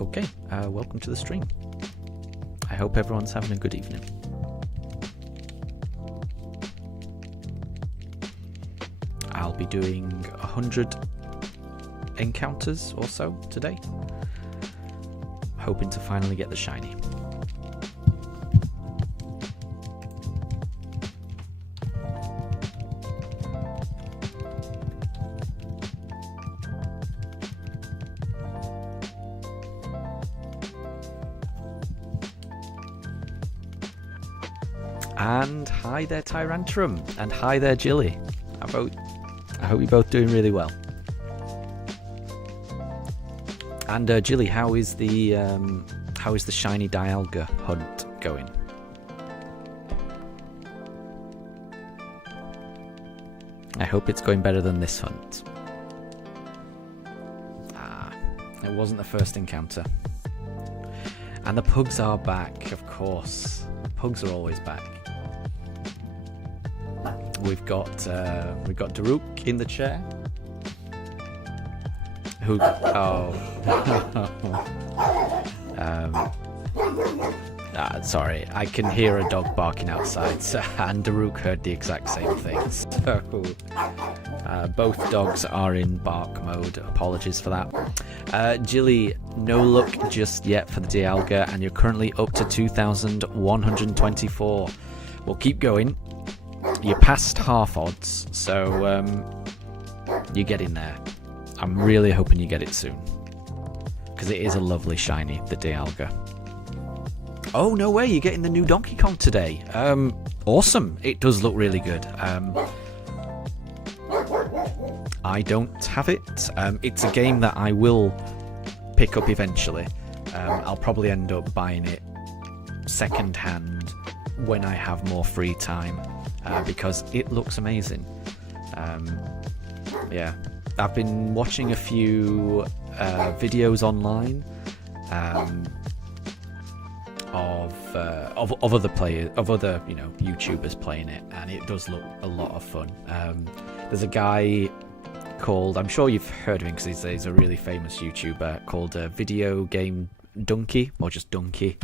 Okay, welcome to the stream. I hope everyone's having a good evening. I'll be doing 100 encounters or so today, hoping to finally get the shiny. And hi there, Tyrantrum, and hi there, Jilly. I hope you're both doing really well. And Jilly, how is the shiny Dialga hunt going? I hope it's going better than this hunt. It wasn't the first encounter. And the Pugs are back, of course. The Pugs are always back. We've got Daruk in the chair. Who? Oh. Sorry, I can hear a dog barking outside, and Daruk heard the exact same thing. So both dogs are in bark mode. Apologies for that. Jilly, no luck just yet for the Dialga, and you're currently up to 2,124. We'll keep going. You're past half odds, so you get in there. I'm really hoping you get it soon, because it is a lovely shiny, the Dialga. Oh, no way, you're getting the new Donkey Kong today. Awesome. It does look really good. I don't have it. It's a game that I will pick up eventually. I'll probably end up buying it second hand when I have more free time, because it looks amazing. Yeah, I've been watching a few videos online of other players, of other YouTubers playing it, and it does look a lot of fun. There's a guy called, I'm sure you've heard of him because he's a really famous YouTuber, called Video Game Donkey, or just Donkey.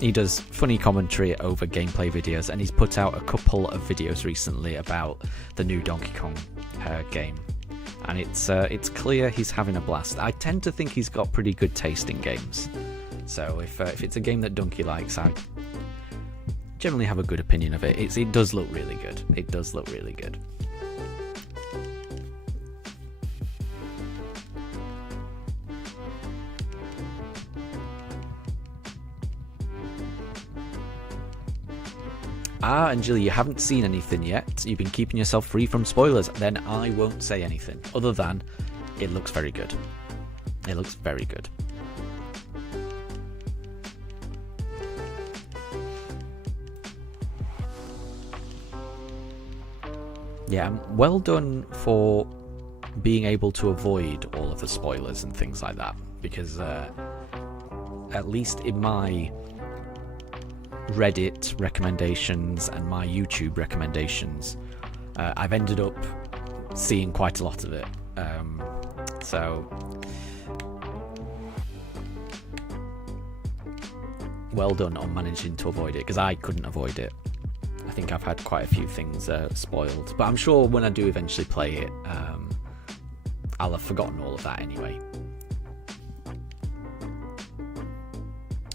He does funny commentary over gameplay videos, and he's put out a couple of videos recently about the new Donkey Kong game, and it's clear he's having a blast. I tend to think he's got pretty good taste in games, so if it's a game that Donkey likes, I generally have a good opinion of it. It does look really good. It does look really good. And Jilly, you haven't seen anything yet. You've been keeping yourself free from spoilers. Then I won't say anything other than it looks very good. It looks very good. Yeah, well done for being able to avoid all of the spoilers and things like that, because at least in my Reddit recommendations and my YouTube recommendations, I've ended up seeing quite a lot of it. So well done on managing to avoid it, because I couldn't avoid it. I think I've had quite a few things spoiled, but I'm sure when I do eventually play it, I'll have forgotten all of that anyway.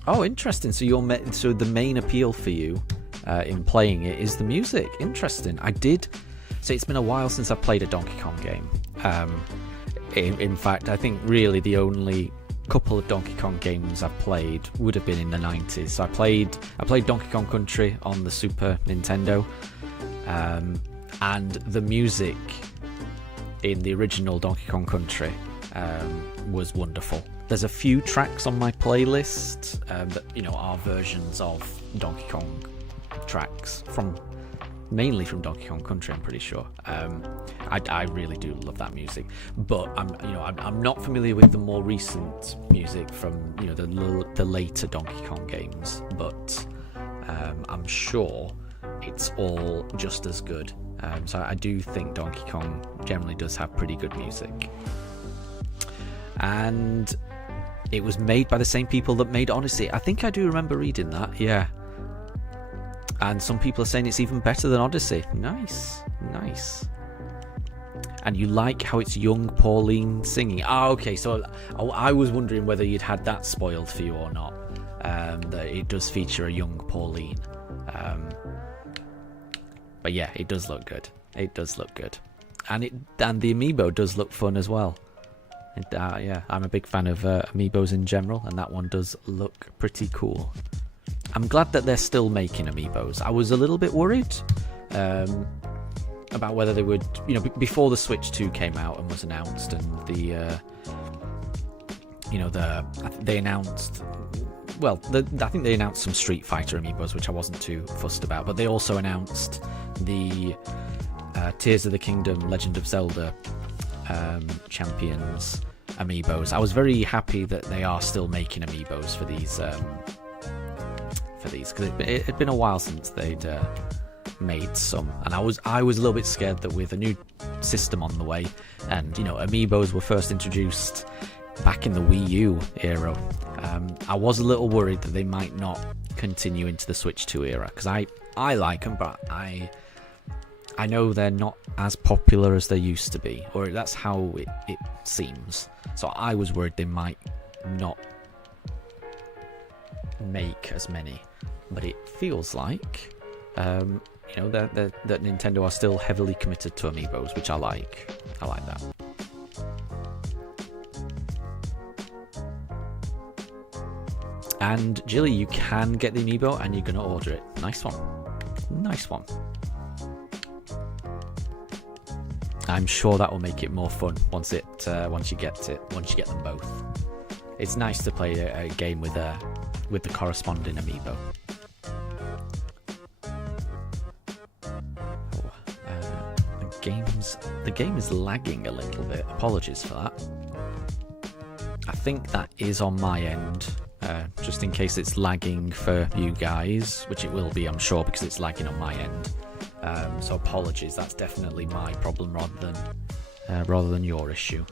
Oh, interesting. So so the main appeal for you in playing it is the music. Interesting. So it's been a while since I've played a Donkey Kong game. In fact, I think really the only couple of Donkey Kong games I've played would have been in the 90s. So I played Donkey Kong Country on the Super Nintendo, and the music in the original Donkey Kong Country was wonderful. There's a few tracks on my playlist that are versions of Donkey Kong tracks mainly from Donkey Kong Country, I'm pretty sure. I really do love that music, but I'm not familiar with the more recent music from the later Donkey Kong games, but I'm sure it's all just as good. So I do think Donkey Kong generally does have pretty good music. and it was made by the same people that made Odyssey. I think I do remember reading that, yeah. And some people are saying it's even better than Odyssey. Nice. And you like how it's young Pauline singing. Okay, so I was wondering whether you'd had that spoiled for you or not. That it does feature a young Pauline. But yeah, it does look good. And the amiibo does look fun as well. Yeah, I'm a big fan of amiibos in general, and that one does look pretty cool. I'm glad that they're still making amiibos. I was a little bit worried about whether they would, before the Switch 2 came out and was announced, and they announced. Well, I think they announced some Street Fighter amiibos, which I wasn't too fussed about, but they also announced the Tears of the Kingdom, Legend of Zelda Champions amiibos. I was very happy that they are still making amiibos for these because it had been a while since they'd made some, and I was a little bit scared that with a new system on the way, and amiibos were first introduced back in the Wii U era, I was a little worried that they might not continue into the Switch 2 era, because I like them, but I know they're not as popular as they used to be, or that's how it seems. So I was worried they might not make as many, but it feels like that Nintendo are still heavily committed to amiibos, which I like. I like that. And Jilly, you can get the amiibo, and you're gonna order it. Nice one. I'm sure that will make it more fun once you get them both. It's nice to play a game with the corresponding amiibo. The game is lagging a little bit. Apologies for that. I think that is on my end. Just in case it's lagging for you guys, which it will be, I'm sure, because it's lagging on my end. So apologies, that's definitely my problem rather than your issue.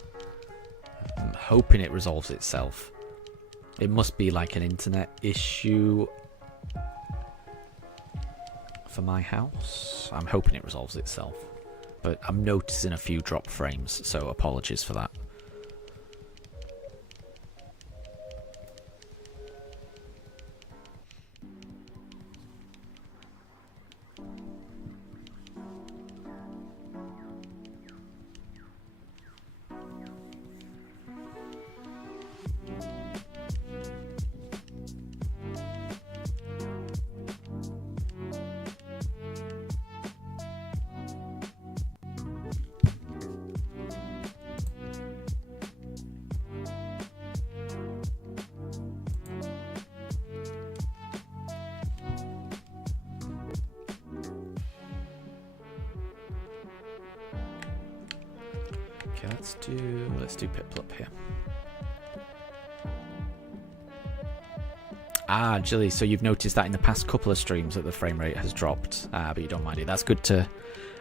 I'm hoping it resolves itself. It must be like an internet issue for my house. I'm hoping it resolves itself, but I'm noticing a few drop frames, so apologies for that. Okay, let's do Piplup here. Jilly, so you've noticed that in the past couple of streams that the frame rate has dropped, but you don't mind it. That's good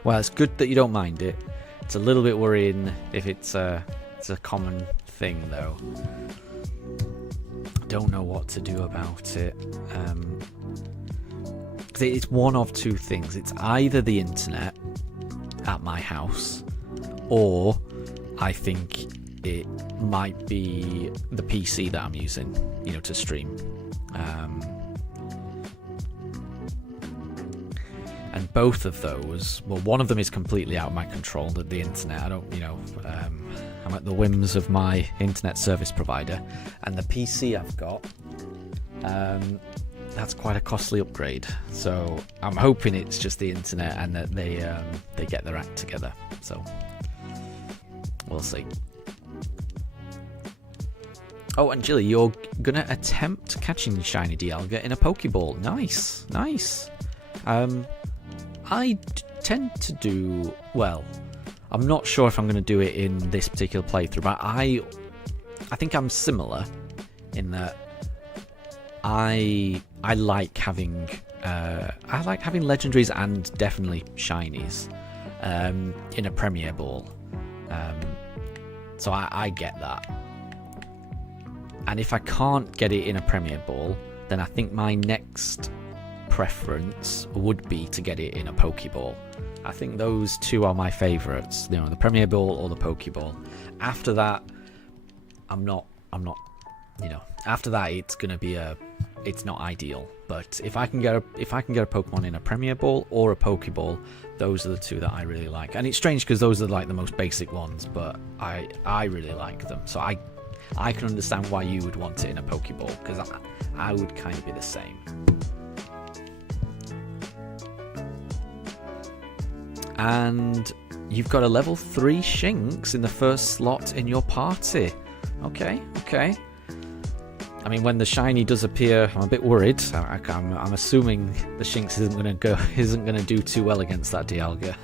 it's good that you don't mind it. It's a little bit worrying if it's a common thing, though. Don't know what to do about it. It's one of two things. It's either the internet at my house, or I think it might be the PC that I'm using, to stream. And both of those, well, one of them is completely out of my control, the internet. I don't, I'm at the whims of my internet service provider. And the PC I've got, that's quite a costly upgrade. So I'm hoping it's just the internet and that they get their act together. So we'll see. Oh, and Jilly, you're gonna attempt catching Shiny Dialga in a Pokeball. Nice. I tend to do well. I'm not sure if I'm going to do it in this particular playthrough, but I think I'm similar in that I like having legendaries and definitely shinies in a Premier Ball. So I get that. And if I can't get it in a Premier Ball, then I think my next preference would be to get it in a Pokeball. I think those two are my favourites, you know, the Premier Ball or the Pokeball. After that, I'm not, you know, after that it's gonna be it's not ideal. But if I can get a Pokemon in a Premier Ball or a Pokeball, those are the two that I really like. And it's strange because those are like the most basic ones, but I really like them. So I can understand why you would want it in a Pokeball, because I would kind of be the same. And you've got a level 3 Shinx in the first slot in your party. Okay. I mean, when the shiny does appear, I'm a bit worried. I'm assuming the Shinx isn't gonna do too well against that Dialga.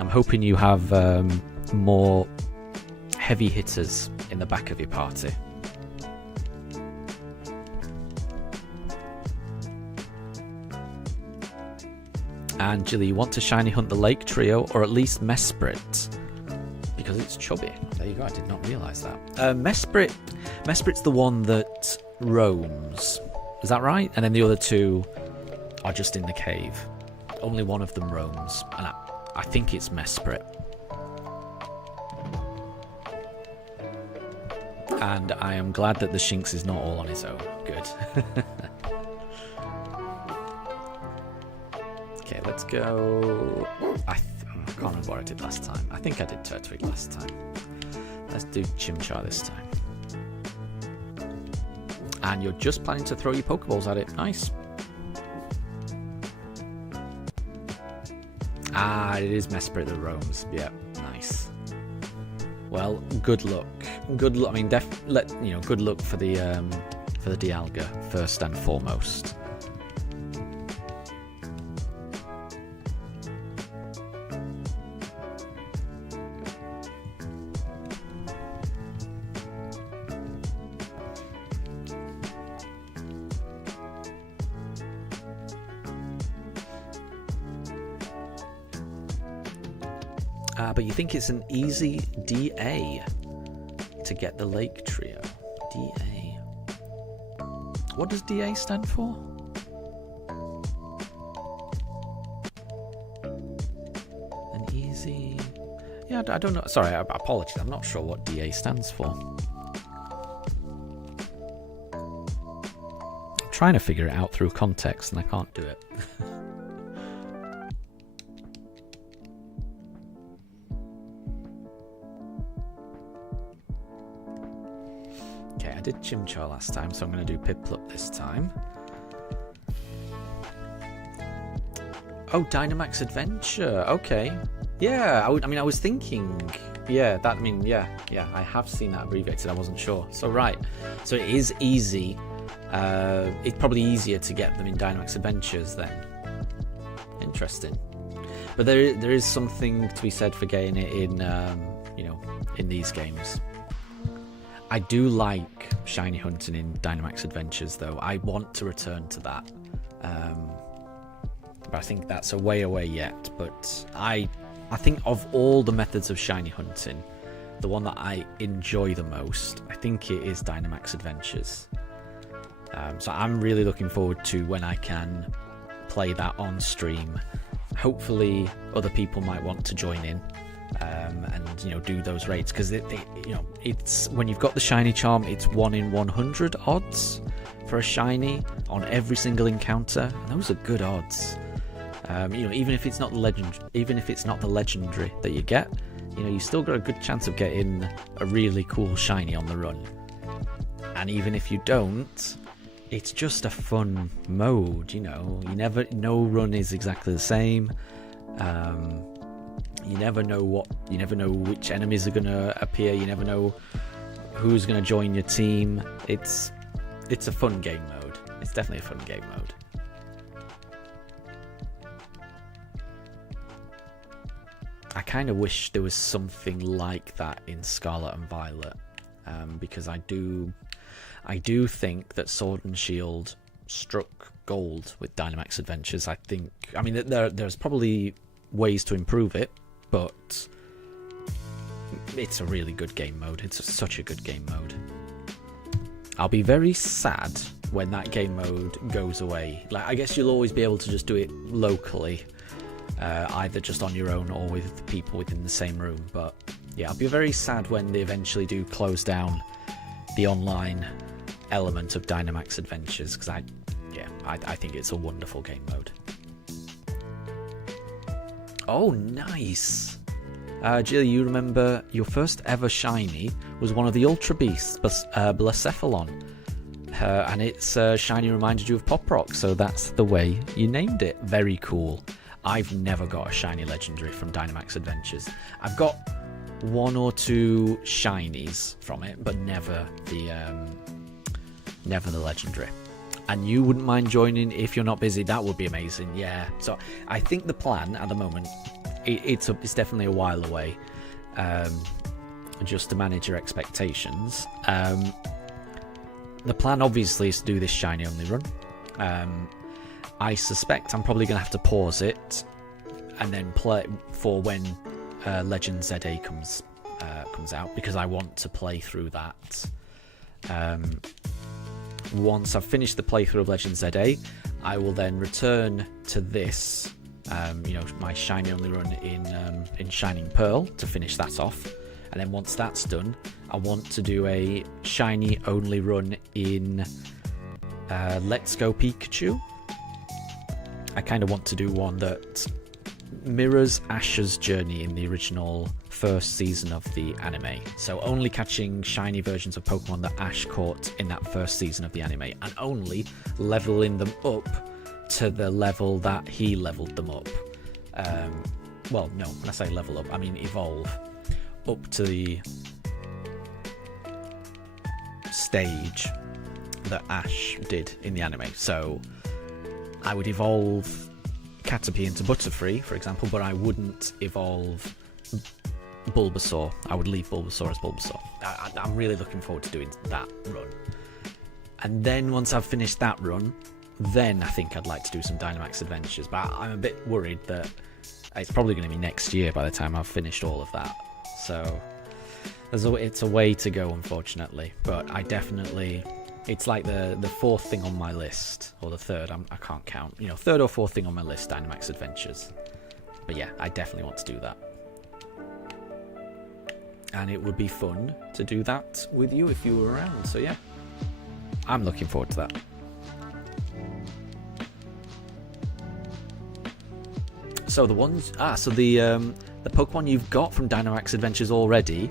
I'm hoping you have more heavy hitters in the back of your party. And Jilly, you want to shiny hunt the Lake Trio, or at least Mesprit, because it's chubby. There you go, I did not realise that. Mesprit's the one that roams. Is that right? And then the other two are just in the cave. Only one of them roams, and I think it's Mesprit. And I am glad that the Shinx is not all on his own. Good. Okay, let's go. I can't remember what I did last time. I think I did Turtwig last time. Let's do Chimchar this time. And you're just planning to throw your Pokeballs at it. Nice. Ah, it is Mesprit that roams. Yeah, nice. Well, good luck. Good luck. I mean, good luck for the Dialga first and foremost. But you think it's an easy DA to get the Lake Trio. DA. What does DA stand for? An easy... Yeah, I don't know. Sorry, I apologize. I'm not sure what DA stands for. I'm trying to figure it out through context and I can't do it. I did Chimchar last time, so I'm going to do Piplup this time. Oh, Dynamax Adventure. Okay. Yeah, I was thinking... Yeah, I have seen that abbreviated. I wasn't sure. So, right. So, it is easy. It's probably easier to get them in Dynamax Adventures then. Interesting. But there is something to be said for getting it in, in these games. I do like shiny hunting in Dynamax Adventures, though. I want to return to that. But I think that's a way away yet. But I think of all the methods of shiny hunting, the one that I enjoy the most, I think it is Dynamax Adventures. So I'm really looking forward to when I can play that on stream. Hopefully other people might want to join in. And do those raids, because it's when you've got the shiny charm, it's 1 in 100 odds for a shiny on every single encounter, and those are good odds. Even if it's not the legendary that you get, you still got a good chance of getting a really cool shiny on the run. And even if you don't, it's just a fun mode. No run is exactly the same. You never know which enemies are going to appear. You never know who's going to join your team. It's a fun game mode. It's definitely a fun game mode. I kind of wish there was something like that in Scarlet and Violet, because I do think that Sword and Shield struck gold with Dynamax Adventures. There's probably ways to improve it, but it's a really good game mode. It's such a good game mode. I'll be very sad when that game mode goes away. Like, I guess you'll always be able to just do it locally, either just on your own or with people within the same room. But yeah, I'll be very sad when they eventually do close down the online element of Dynamax Adventures, because I think it's a wonderful game mode. Oh, nice! Jill, you remember your first ever shiny was one of the Ultra Beasts, Blacephalon. And its shiny reminded you of Pop Rock, so that's the way you named it. Very cool. I've never got a shiny legendary from Dynamax Adventures. I've got 1 or 2 shinies from it, but never the legendary. And you wouldn't mind joining if you're not busy? That would be amazing. Yeah. So I think the plan at the moment, it's definitely a while away, just to manage your expectations. The plan obviously is to do this shiny only run. I suspect I'm probably going to have to pause it and then play for when Legend ZA comes out, because I want to play through that. Once I've finished the playthrough of Legend ZA, I will then return to this, my shiny only run in Shining Pearl to finish that off. And then once that's done, I want to do a shiny only run in Let's Go Pikachu. I kind of want to do one that mirrors Ash's journey in the original first season of the anime. So only catching shiny versions of Pokemon that Ash caught in that first season of the anime, and only leveling them up to the level that he leveled them up. Well, no, when I say level up, I mean evolve up to the stage that Ash did in the anime. So I would evolve Caterpie into Butterfree, for example, but I wouldn't evolve Bulbasaur. I would leave Bulbasaur as Bulbasaur. I'm really looking forward to doing that run. And then once I've finished that run, then I think I'd like to do some Dynamax Adventures. But I'm a bit worried that it's probably going to be next year by the time I've finished all of that. So it's a way to go, unfortunately. But I definitely... It's like the 4th thing on my list, or the 3rd, I can't count. 3rd or 4th thing on my list, Dynamax Adventures. But yeah, I definitely want to do that. And it would be fun to do that with you if you were around. So yeah, I'm looking forward to that. So the ones... the Pokemon you've got from Dynamax Adventures already: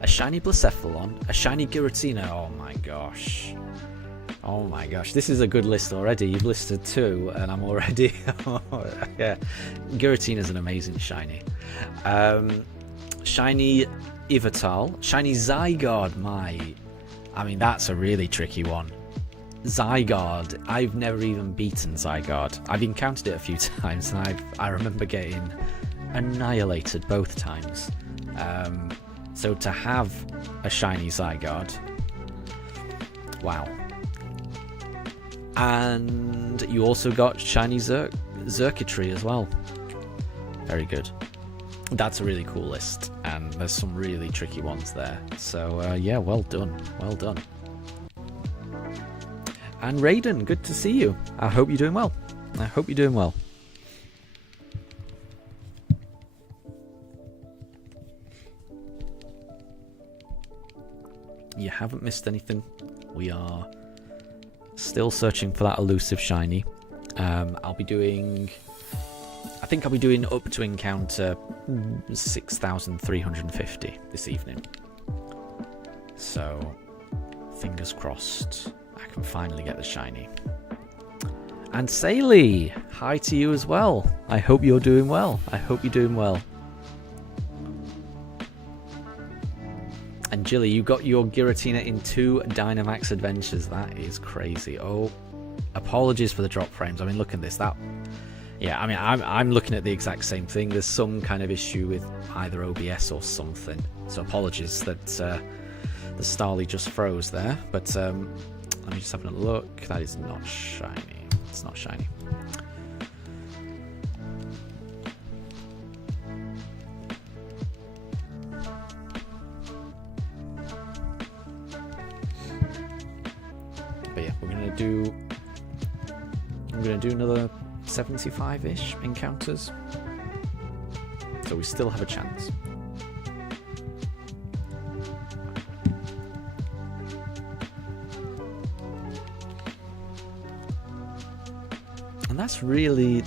a shiny Blacephalon, a shiny Giratina. Oh my gosh. Oh my gosh, this is a good list already. You've listed 2 and I'm already... yeah, Giratina's an amazing shiny. Shiny Yveltal, shiny Zygarde. I mean, that's a really tricky one. Zygarde, I've never even beaten Zygarde. I've encountered it a few times and I remember getting annihilated both times. So to have a shiny Zygarde, wow. And you also got shiny Xurkitree as well. Very good. That's a really cool list, and there's some really tricky ones there. So yeah, well done, well done. And Raiden, good to see you. I hope you're doing well. I hope you're doing well. You haven't missed anything. We are still searching for that elusive shiny. I'll be doing up to encounter 6,350 this evening. So, fingers crossed, I can finally get the shiny. And Saley, hi to you as well. I hope you're doing well. I hope you're doing well. And Jilly, you got your Giratina in 2 Dynamax Adventures. That is crazy. Oh, apologies for the drop frames. I mean, look at this. Yeah, I mean, I'm looking at the exact same thing. There's some kind of issue with either OBS or something. So apologies that the Starly just froze there. But let me just have a look. That is not shiny. It's not shiny. gonna do another 75-ish encounters, so we still have a chance. And that's really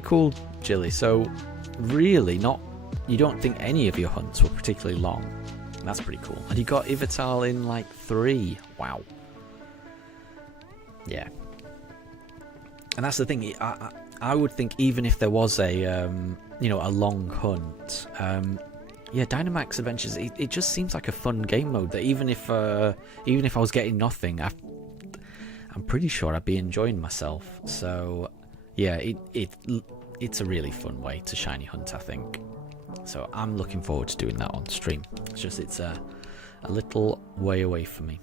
cool, Jilly. So really, you don't think any of your hunts were particularly long. That's pretty cool. And you got Ivital in like 3. Wow. Yeah. And that's the thing. I would think even if there was a long hunt, yeah, Dynamax Adventures. It just seems like a fun game mode. That even if I was getting nothing, I'm pretty sure I'd be enjoying myself. So yeah, it's a really fun way to shiny hunt, I think. So I'm looking forward to doing that on stream. It's a little way away from me,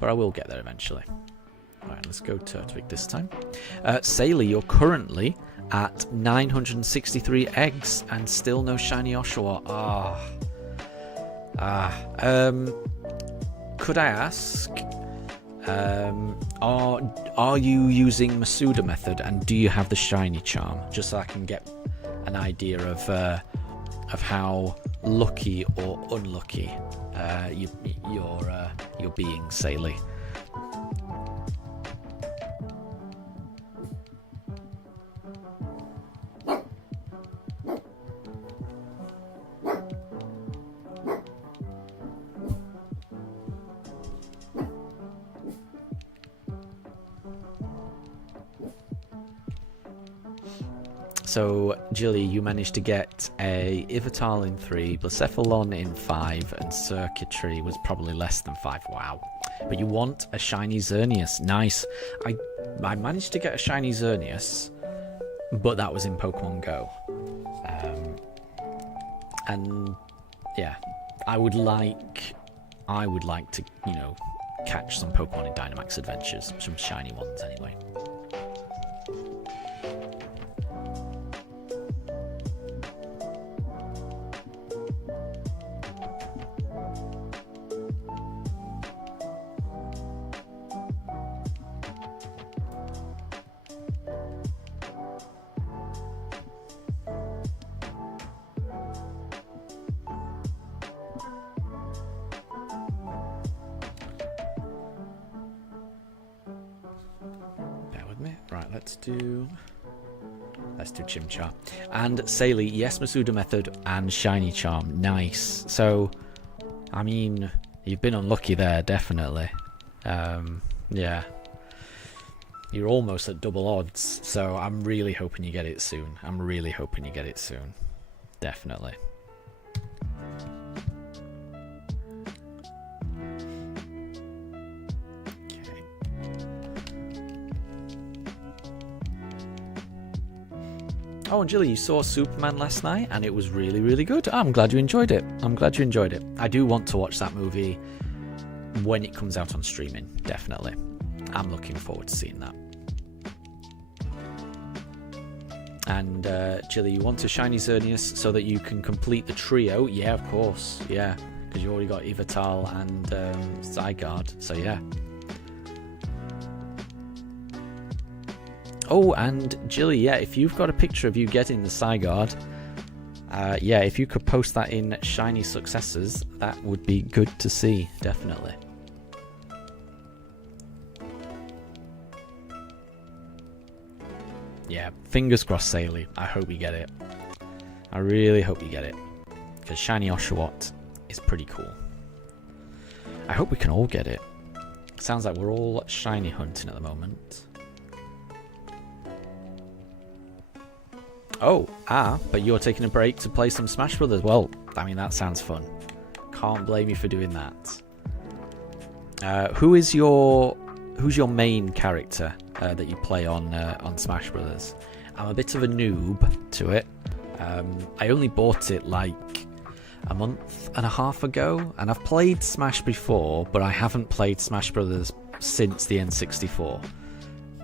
but I will get there eventually. Alright, let's go Turtwig this time. Sailor, you're currently at 963 eggs and still no shiny Oshawott. Could I ask, are you using Masuda method, and do you have the shiny charm? Just so I can get an idea of how lucky or unlucky you're being, Sailor. So, Jilly, you managed to get a Ivital in 3, Blacephalon in 5, and Circuitry was probably less than 5. Wow. But you want a shiny Xerneas. Nice. I managed to get a shiny Xerneas, but that was in Pokemon Go. And yeah, I would like to, catch some Pokemon in Dynamax Adventures, some shiny ones anyway. Right, let's do Chimchar. And Sailor, yes, Masuda method and shiny charm. Nice. So, I mean, you've been unlucky there, definitely. Yeah. You're almost at double odds, so I'm really hoping you get it soon. Definitely. Oh, and Jilly, you saw Superman last night, and it was really, really good. I'm glad you enjoyed it. I do want to watch that movie when it comes out on streaming, definitely. I'm looking forward to seeing that. And, Jilly, you want a shiny Xerneas so that you can complete the trio? Yeah, of course. Yeah, because you already got Ivital and Zygarde, so yeah. Oh, and Jilly, yeah, if you've got a picture of you getting the Zygarde, yeah, if you could post that in Shiny Successes, that would be good to see, definitely. Yeah, fingers crossed, Sailor. I hope you get it. I really hope you get it. Because Shiny Oshawott is pretty cool. I hope we can all get it. Sounds like we're all shiny hunting at the moment. Oh, but you're taking a break to play some Smash Brothers. Well, I mean, that sounds fun. Can't blame you for doing that. Who's your main character that you play on Smash Brothers? I'm a bit of a noob to it. I only bought it like a month and a half ago, and I've played Smash before, but I haven't played Smash Brothers since the N64,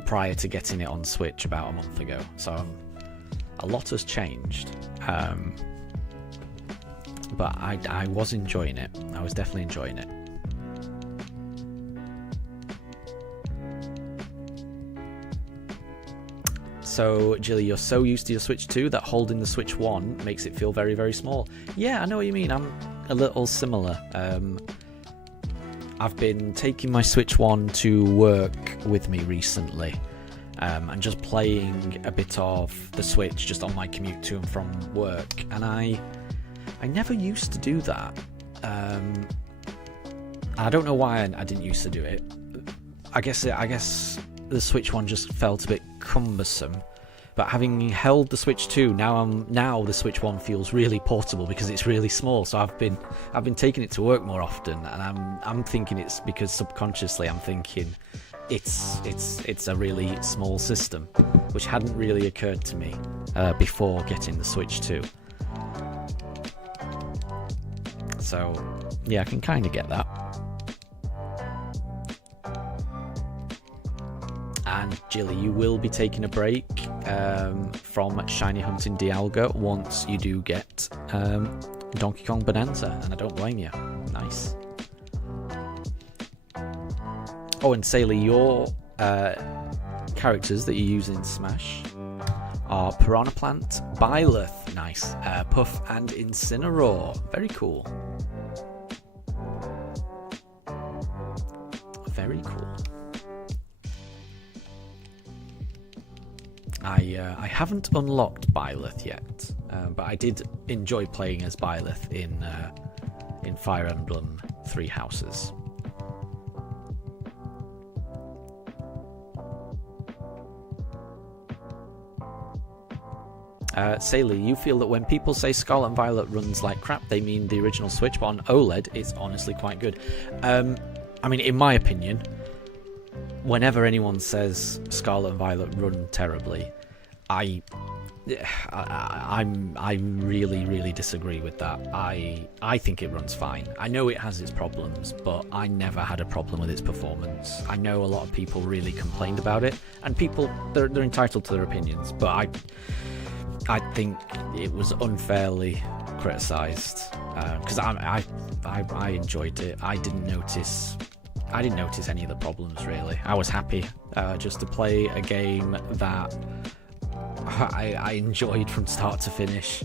prior to getting it on Switch about a month ago. So a lot has changed, but I was enjoying it. I was definitely enjoying it. So, Jilly, you're so used to your Switch 2 that holding the Switch 1 makes it feel very, very small. Yeah, I know what you mean. I'm a little similar. I've been taking my Switch 1 to work with me recently, and just playing a bit of the Switch just on my commute to and from work. And I never used to do that. I don't know why I didn't used to do it. I guess the Switch 1 just felt a bit cumbersome. But having held the Switch 2, now the Switch 1 feels really portable because it's really small. So I've been taking it to work more often, and I'm thinking it's because subconsciously I'm thinking it's a really small system, which hadn't really occurred to me before getting the Switch 2. So yeah, I can kind of get that. And Jilly, you will be taking a break from shiny hunting Dialga once you do get Donkey Kong Bonanza, and I don't blame you. Nice. Oh, and Saley, your characters that you use in Smash are Piranha Plant, Byleth, nice, Puff, and Incineroar. Very cool. Very cool. I haven't unlocked Byleth yet, but I did enjoy playing as Byleth in Fire Emblem Three Houses. Saley, you feel that when people say Scarlet and Violet runs like crap, they mean the original Switch, but on OLED, it's honestly quite good. I mean, in my opinion, whenever anyone says Scarlet and Violet run terribly, I really, really disagree with that. I think it runs fine. I know it has its problems, but I never had a problem with its performance. I know a lot of people really complained about it, and people, they're entitled to their opinions, but I think it was unfairly criticised because I enjoyed it. I didn't notice any of the problems really. I was happy just to play a game that I enjoyed from start to finish,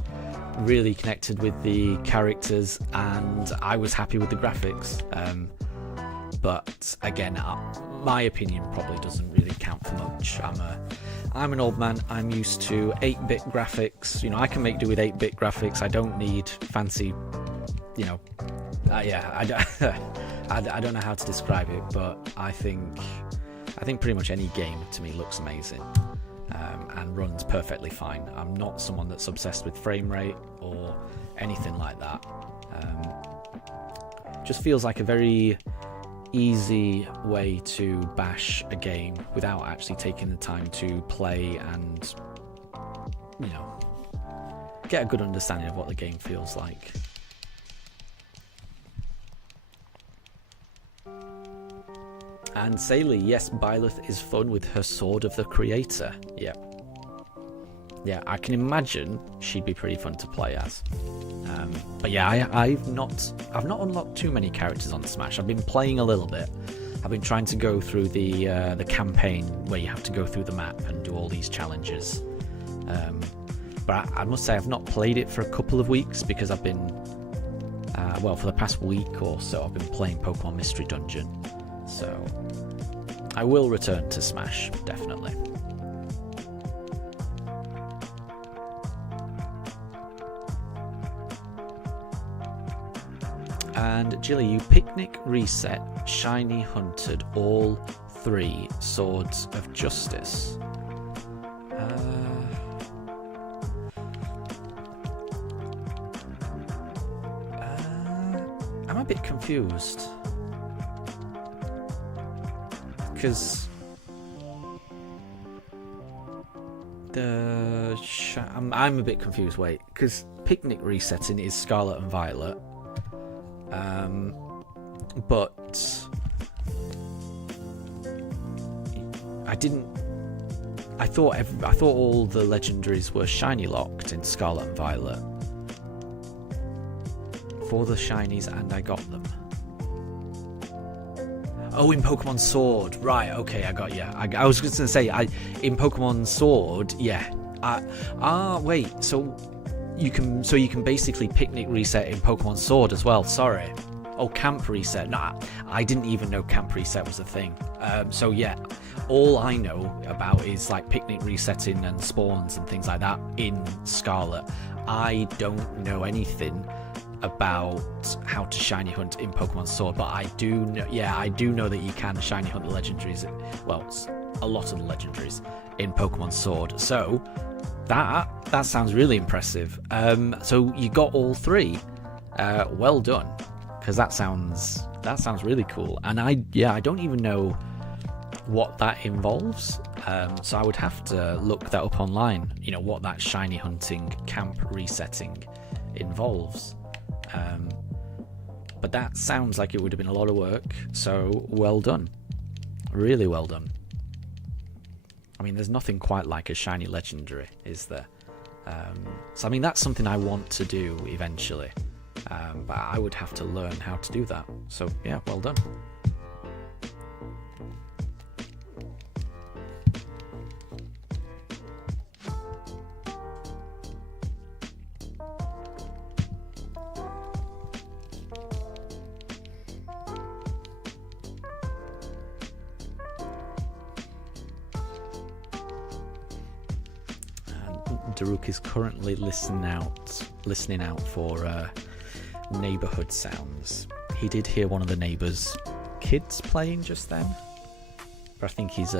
really connected with the characters, and I was happy with the graphics. But again, my opinion probably doesn't really count for much. I'm an old man. I'm used to 8-bit graphics. You know, I can make do with 8-bit graphics. I don't need fancy, you know. I don't know how to describe it, but I think pretty much any game to me looks amazing and runs perfectly fine. I'm not someone that's obsessed with frame rate or anything like that. Just feels like a very easy way to bash a game without actually taking the time to play and, you know, get a good understanding of what the game feels like. And Saley, yes, Byleth is fun with her Sword of the Creator. Yeah, I can imagine she'd be pretty fun to play as. But yeah, I've not unlocked too many characters on Smash. I've been playing a little bit. I've been trying to go through the campaign where you have to go through the map and do all these challenges. But I must say I've not played it for a couple of weeks because I've been, for the past week or so, I've been playing Pokemon Mystery Dungeon. So I will return to Smash, definitely. And Jilly, you picnic, reset, shiny hunted all 3 Swords of Justice. I'm a bit confused. Because I'm a bit confused. Wait, because picnic resetting is Scarlet and Violet, but I thought all the legendaries were shiny locked in Scarlet and Violet for the shinies, and I got them. Oh, in Pokemon Sword, right? Okay, I got you. I was just gonna say, in Pokemon Sword, yeah. Wait. So you can basically picnic reset in Pokemon Sword as well. Sorry. Oh, camp reset. Nah, I didn't even know camp reset was a thing. So yeah, all I know about is like picnic resetting and spawns and things like that in Scarlet. I don't know anything about how to shiny hunt in Pokemon Sword, but I do know that you can shiny hunt the legendaries. Well, a lot of the legendaries in Pokemon Sword. So that sounds really impressive. So you got all three. Well done. Because that sounds really cool, and I don't even know what that involves. So I would have to look that up online. You know what that shiny hunting camp resetting involves. But that sounds like it would have been a lot of work. So well done, really well done. I mean, there's nothing quite like a shiny legendary, is there? So I mean, that's something I want to do eventually. But I would have to learn how to do that. So yeah, well done. Daruk is currently listening out for neighborhood sounds. He did hear one of the neighbors' kids playing just then, but I think he's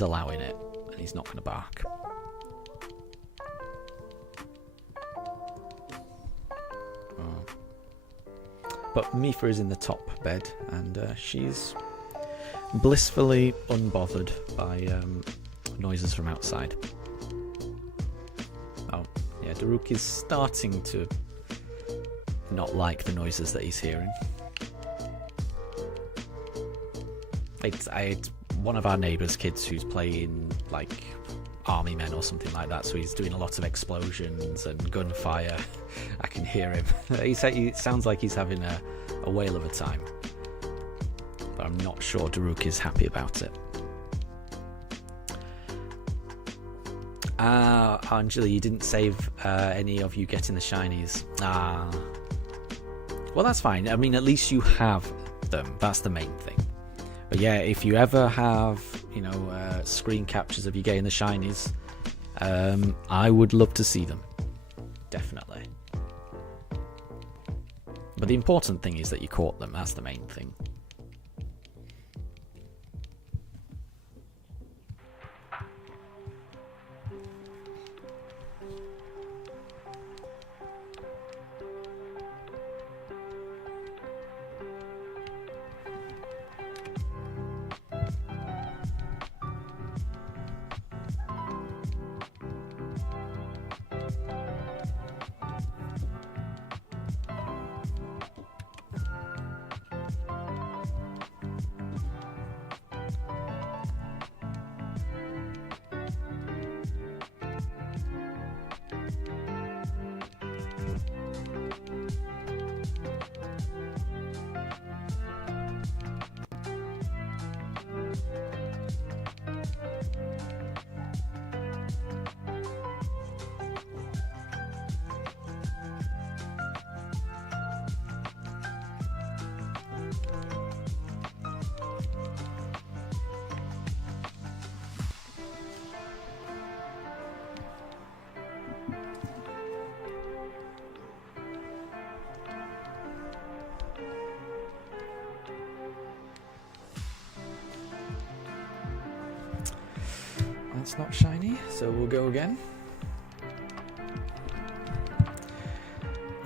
allowing it and he's not going to bark. But Mifa is in the top bed and she's blissfully unbothered by noises from outside. Oh yeah, Daruk is starting to not like the noises that he's hearing. It's one of our neighbours' kids who's playing like army men or something like that, so he's doing a lot of explosions and gunfire. I can hear him. He sounds like he's having a whale of a time, but I'm not sure Daruk is happy about it. Anjali, you didn't save any of you getting the shinies. Well, that's fine. I mean, at least you have them. That's the main thing. But yeah, if you ever have, screen captures of you getting the shinies, I would love to see them. Definitely. But the important thing is that you caught them. That's the main thing. That's not shiny, so we'll go again.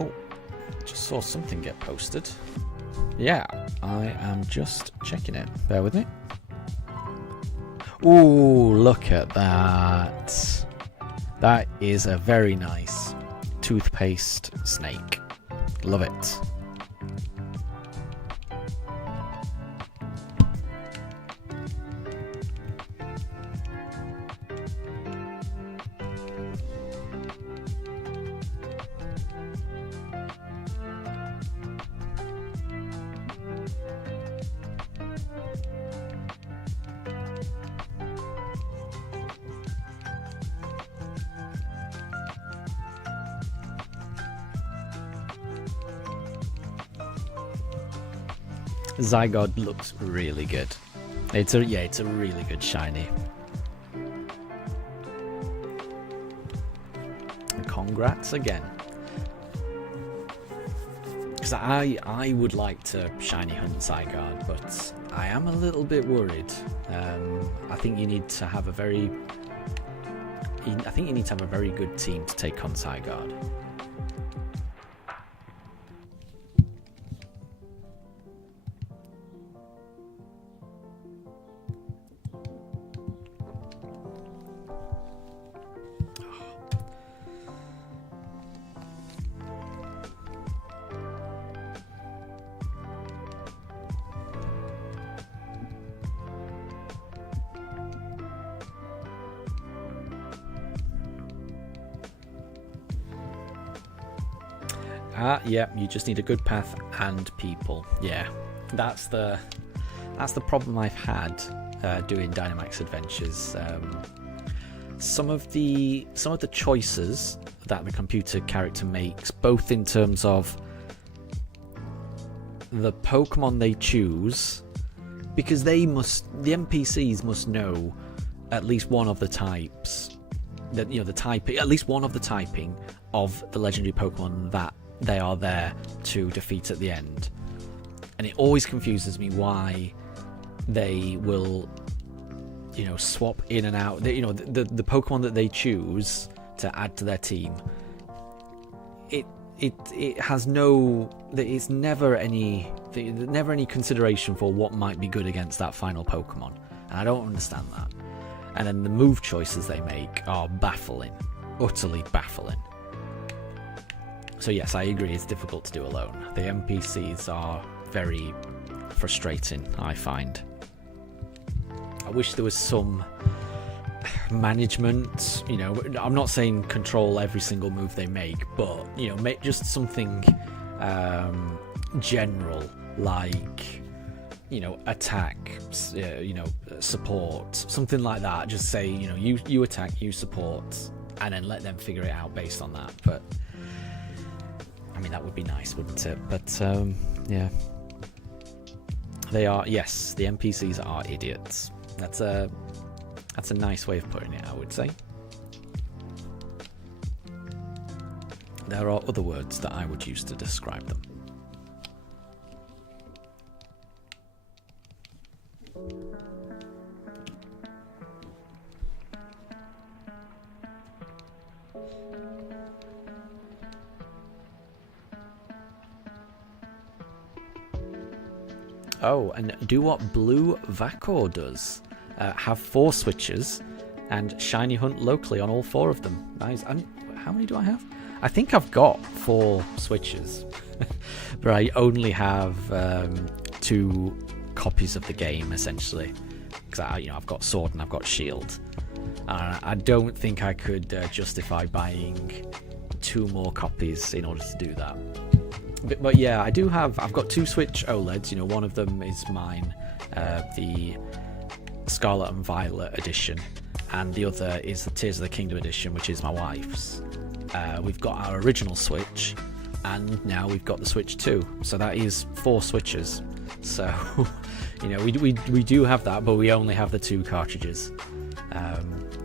Oh, just saw something get posted. Yeah, I am just checking it. Bear with me. Ooh, look at that. That is a very nice toothpaste snake. Love it. Zygarde looks really good. It's a really good shiny. And congrats again. Because I would like to shiny hunt Zygarde, but I am a little bit worried. I think you need to have a very good team to take on Zygarde. Yeah, you just need a good path and people. Yeah, that's the problem I've had doing Dynamax Adventures. Some of the choices that the computer character makes, both in terms of the Pokemon they choose, because the NPCs must know at least one of the types, that at least one of the typing of the legendary Pokemon that they are there to defeat at the end. And it always confuses me why they will, swap in and out. The Pokemon that they choose to add to their team, it has no, it's never any consideration for what might be good against that final Pokemon, and I don't understand that. And then the move choices they make are baffling, utterly baffling. So yes, I agree, it's difficult to do alone. The NPCs are very frustrating, I find. I wish there was some management, I'm not saying control every single move they make, but, make just something general, like, attack, support, something like that. Just say, you attack, you support, and then let them figure it out based on that. But I mean, that would be nice, wouldn't it? But yeah, they are. Yes, the NPCs are idiots. That's a nice way of putting it, I would say. There are other words that I would use to describe them. Oh, and do what Blue Vakor does. Have 4 switches and shiny hunt locally on all 4 of them. Nice. And how many do I have? I think I've got 4 switches, but I only have 2 copies of the game, essentially. Because I've got Sword and I've got Shield. I don't think I could justify buying 2 more copies in order to do that. But yeah, I've got 2 Switch OLEDs. One of them is mine, the Scarlet and Violet edition, and the other is the Tears of the Kingdom edition, which is my wife's. We've got our original Switch, and now we've got the Switch 2, so that is 4 Switches. So, we do have that, but we only have the 2 cartridges.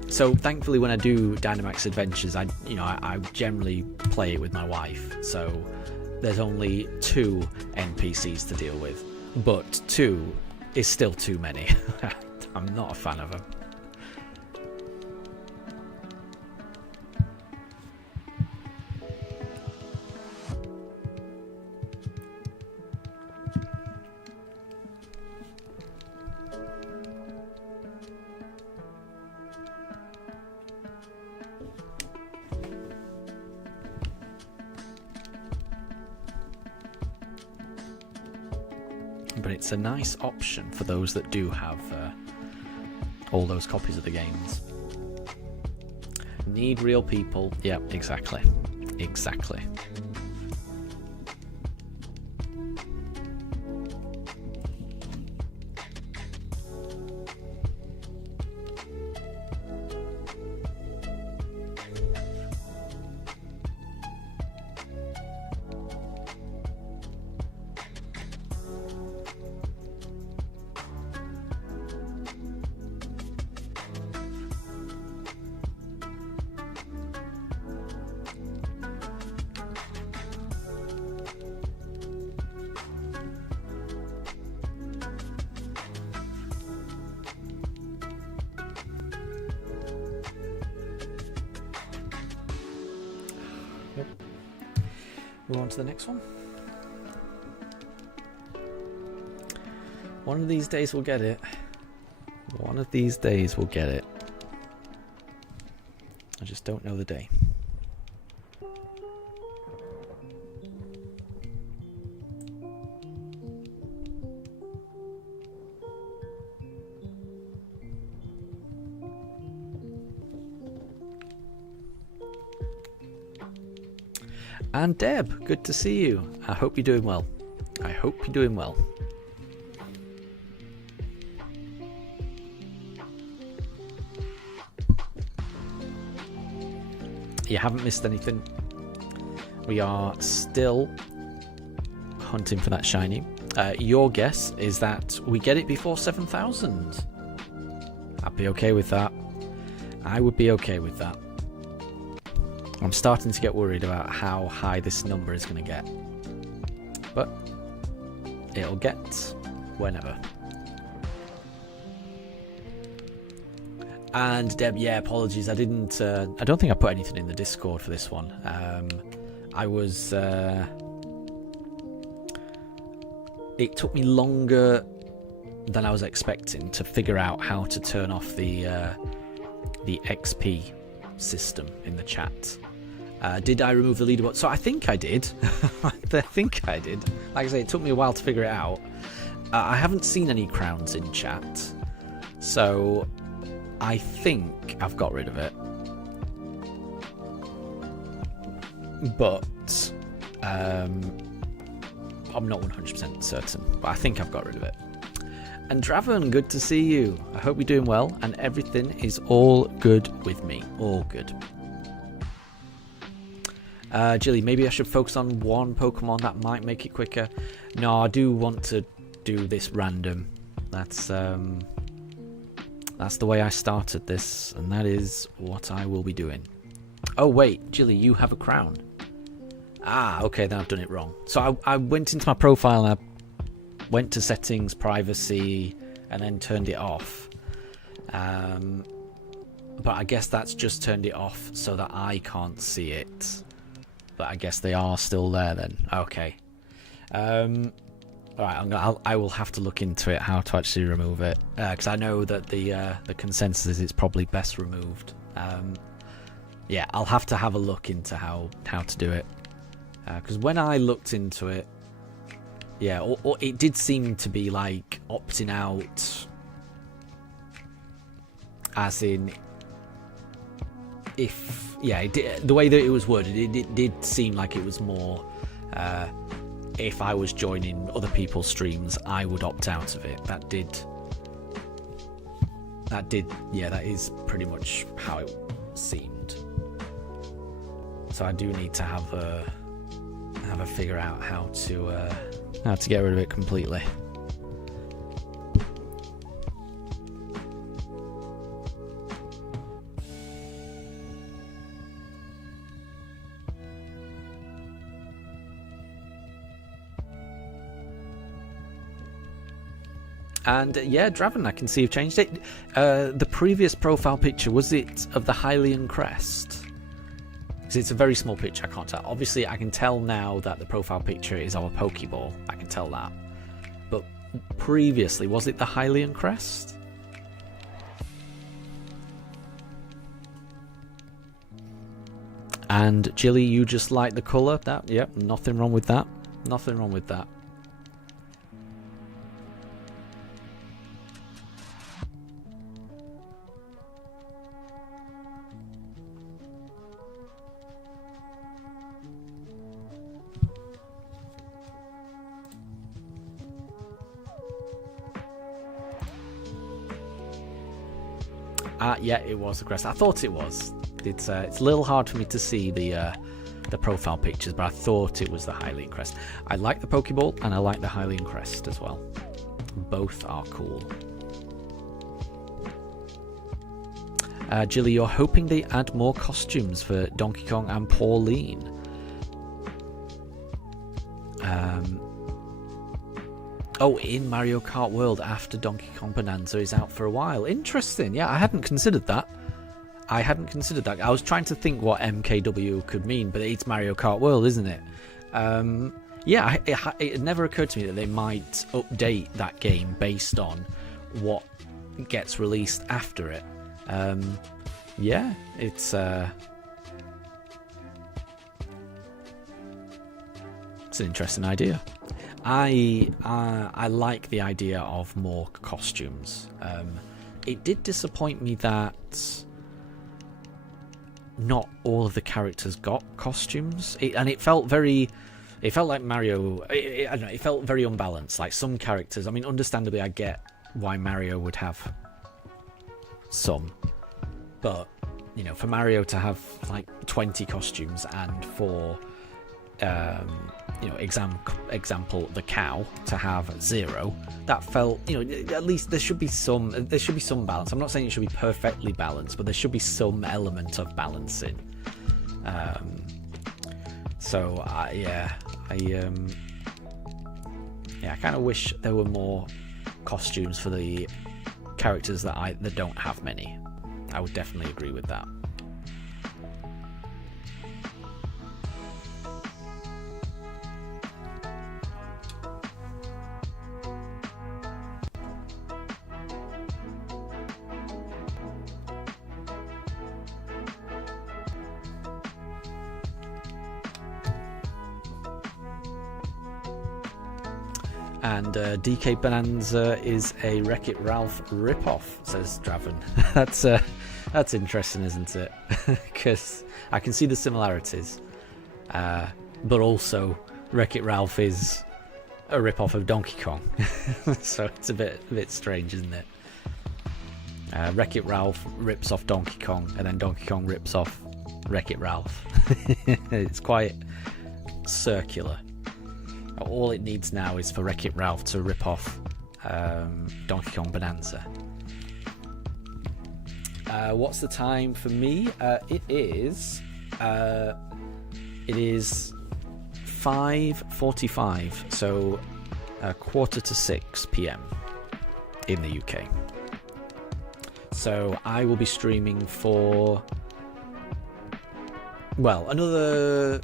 So thankfully, when I do Dynamax Adventures, I generally play it with my wife. So there's only 2 NPCs to deal with, but 2 is still too many. I'm not a fan of them. But it's a nice option for those that do have all those copies of the games. Need real people. Yep, exactly. Exactly. Yep. Move on to the next one. One of these days we'll get it. One of these days we'll get it. I just don't know the day. And Deb, good to see you. I hope you're doing well. I hope you're doing well. You haven't missed anything. We are still hunting for that shiny. Your guess is that we get it before 7,000. I'd be okay with that. I would be okay with that. I'm starting to get worried about how high this number is going to get. But it'll get whenever. And Deb, yeah, apologies. I don't think I put anything in the Discord for this one. I was... it took me longer than I was expecting to figure out how to turn off the XP system in the chat. Did I remove the leaderboard? So I think I did. I think I did. Like I say, it took me a while to figure it out. I haven't seen any crowns in chat. So I think I've got rid of it. But I'm not 100% certain. But I think I've got rid of it. And Draven, good to see you. I hope you're doing well and everything is all good with me. All good. Jilly, maybe I should focus on one Pokemon that might make it quicker. No, I do want to do this random. That's the way I started this, and that is what I will be doing. Oh wait, Jilly, you have a crown. Ah, okay, then I've done it wrong. So I went into my profile and I went to settings, privacy, and then turned it off. But I guess that's just turned it off so that I can't see it. But I guess they are still there then. Okay. Alright, I will have to look into it, how to actually remove it. Because I know that the consensus is it's probably best removed. Yeah, I'll have to have a look into how to do it. Because when I looked into it, yeah, or it did seem to be like opting out, as in, if, yeah, the way that it was worded, it did seem like it was more, if I was joining other people's streams, I would opt out of it. That did, yeah, that is pretty much how it seemed. So I do need to have a figure out how to get rid of it completely. And yeah, Draven, I can see you've changed it. The previous profile picture, was it of the Hylian crest? Because it's a very small picture, I can't tell. Obviously, I can tell now that the profile picture is of a Pokeball. I can tell that. But previously, was it the Hylian crest? And Jilly, you just like the colour? That, yep, nothing wrong with that. Nothing wrong with that. Yeah, it was the crest. I thought it was. It's a little hard for me to see the profile pictures, but I thought it was the Hylian crest. I like the Pokeball and I like the Hylian crest as well. Both are cool. Jilly, you're hoping they add more costumes for Donkey Kong and Pauline. Oh, in Mario Kart World after Donkey Kong Bonanza is out for a while. Interesting. Yeah, I hadn't considered that. I hadn't considered that. I was trying to think what MKW could mean, but it's Mario Kart World, isn't it? Yeah, it never occurred to me that they might update that game based on what gets released after it. Yeah, it's an interesting idea. I like the idea of more costumes. It did disappoint me that not all of the characters got costumes, and it felt like Mario. I don't know. It felt very unbalanced. Like some characters. I mean, understandably, I get why Mario would have some, but you know, for Mario to have like 20 costumes and for you know, example, the cow to have 0, that felt, you know, at least there should be some balance. I'm not saying it should be perfectly balanced, but there should be some element of balancing. So I kind of wish there were more costumes for the characters that don't have many. I would definitely agree with that. And DK Bonanza is a Wreck-It Ralph ripoff, says Draven. That's interesting, isn't it? Because I can see the similarities, but also Wreck-It Ralph is a ripoff of Donkey Kong, so it's a bit strange, isn't it? Wreck-It Ralph rips off Donkey Kong, and then Donkey Kong rips off Wreck-It Ralph. It's quite circular. All it needs now is for Wreck-It Ralph to rip off Donkey Kong Bonanza. What's the time for me? It is 5:45, so 5:45 p.m. in the UK. So I will be streaming for, well, another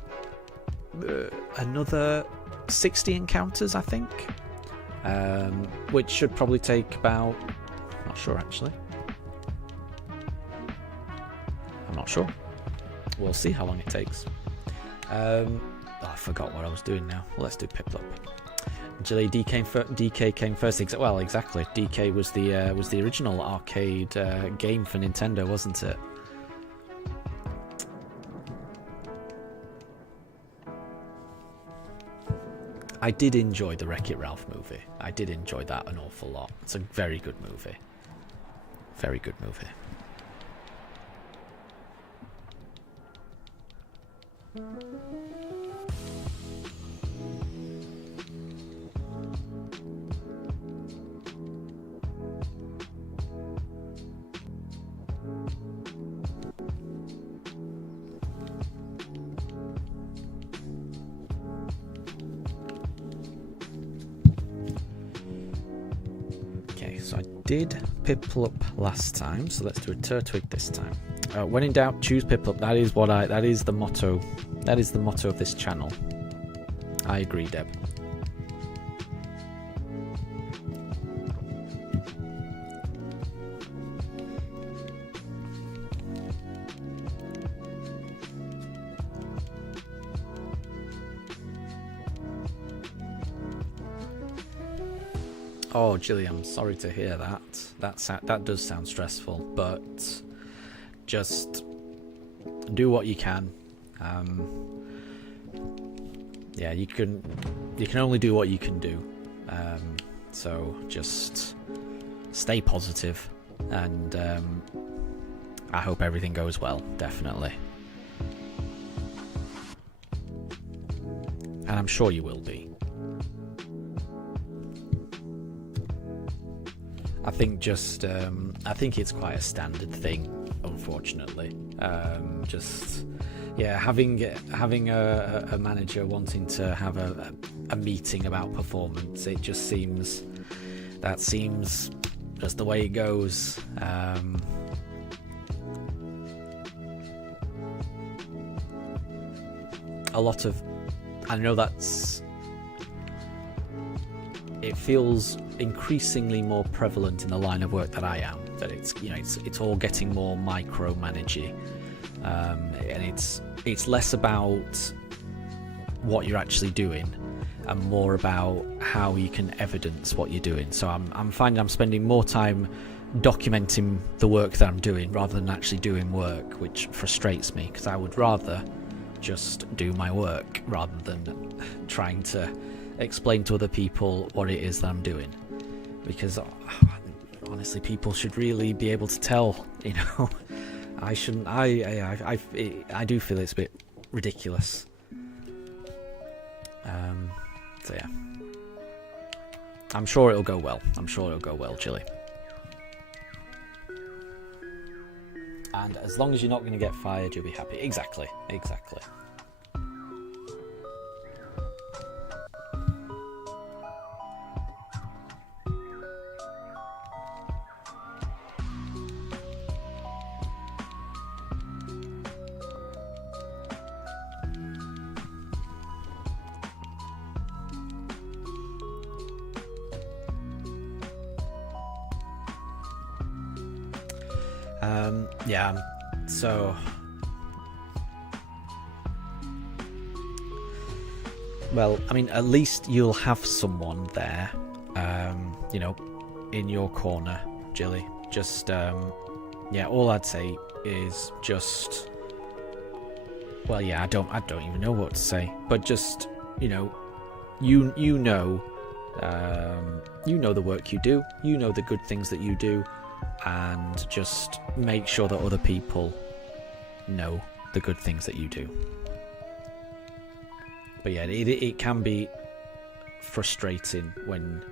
60 encounters, I think, which should probably take about, not sure actually, I'm not sure, we'll see how long it takes. I forgot what I was doing now. Well, let's do Piplup. Actually, DK came first. Well, exactly, DK was the original arcade game for Nintendo, wasn't it? I did enjoy the Wreck-It Ralph movie. I did enjoy that an awful lot. It's a very good movie. Very good movie. So I did Piplup last time, so let's do a Turtwig this time. When in doubt, choose Piplup. That is the motto. That is the motto of this channel. I agree, Deb. Oh, Gilly, I'm sorry to hear that. That does sound stressful, but just do what you can. Yeah, you can only do what you can do. So just stay positive, and I hope everything goes well. Definitely, and I'm sure you will be. I think it's quite a standard thing, unfortunately. Having a manager wanting to have a meeting about performance, it just seems just the way it goes. a lot of, I know it feels increasingly more prevalent in the line of work that I am, that it's all getting more micromanagey, and it's less about what you're actually doing and more about how you can evidence what you're doing. So I'm finding I'm spending more time documenting the work that I'm doing rather than actually doing work, which frustrates me, because I would rather just do my work rather than trying to explain to other people what it is that I'm doing, because honestly people should really be able to tell, I shouldn't. I do feel it's a bit ridiculous. So yeah, I'm sure it'll go well. Chili. And as long as you're not going to get fired, you'll be happy. Exactly. Yeah, so well, I mean, at least you'll have someone there, in your corner, Jilly. Just all I'd say is just, well, yeah, I don't even know what to say, but just, you know the work you do, the good things that you do, and just make sure that other people know the good things that you do. But yeah, it can be frustrating when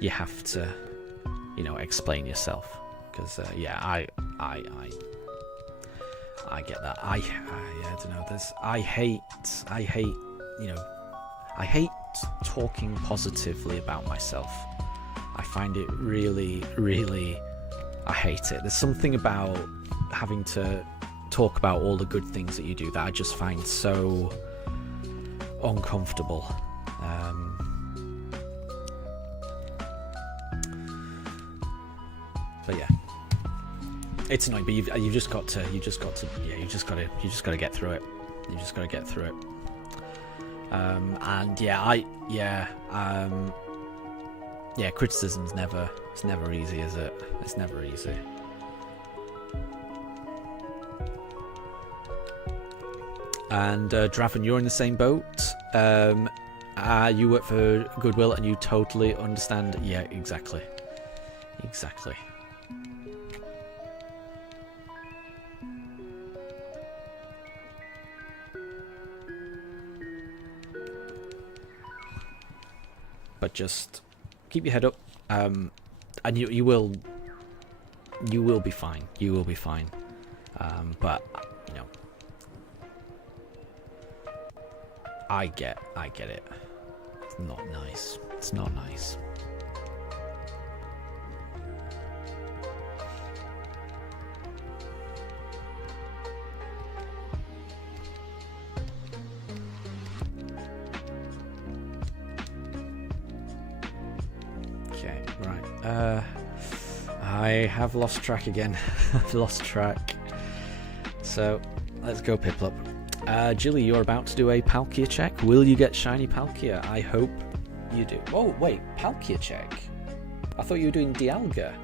you have to, explain yourself, because I get that. I don't know. I hate talking positively about myself. I find it really, really, I hate it. There's something about having to talk about all the good things that you do that I just find so uncomfortable. But yeah, it's annoying. But you've just got to get through it. You just got to get through it. Criticism's it's never easy, is it? It's never easy. And Draven, you're in the same boat. You work for Goodwill and you totally understand. Yeah, exactly. But just keep your head up, and you will be fine. You will be fine. But I get it. It's not nice. It's not nice. Okay, right. I have lost track again. I've lost track. So, let's go Piplup. Jilly, you're about to do a Palkia check. Will you get shiny Palkia? I hope you do. Oh, wait, Palkia check? I thought you were doing Dialga.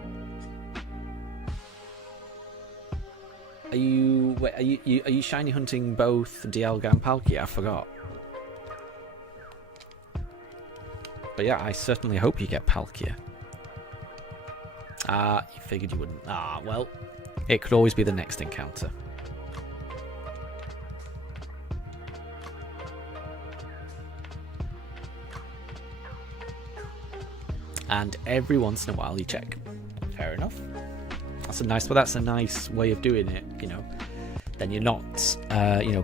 Are you shiny hunting both Dialga and Palkia? I forgot. But yeah, I certainly hope you get Palkia. You figured you wouldn't. Well, it could always be the next encounter. And every once in a while you check. Fair enough. That's a nice way of doing it, Then you're not,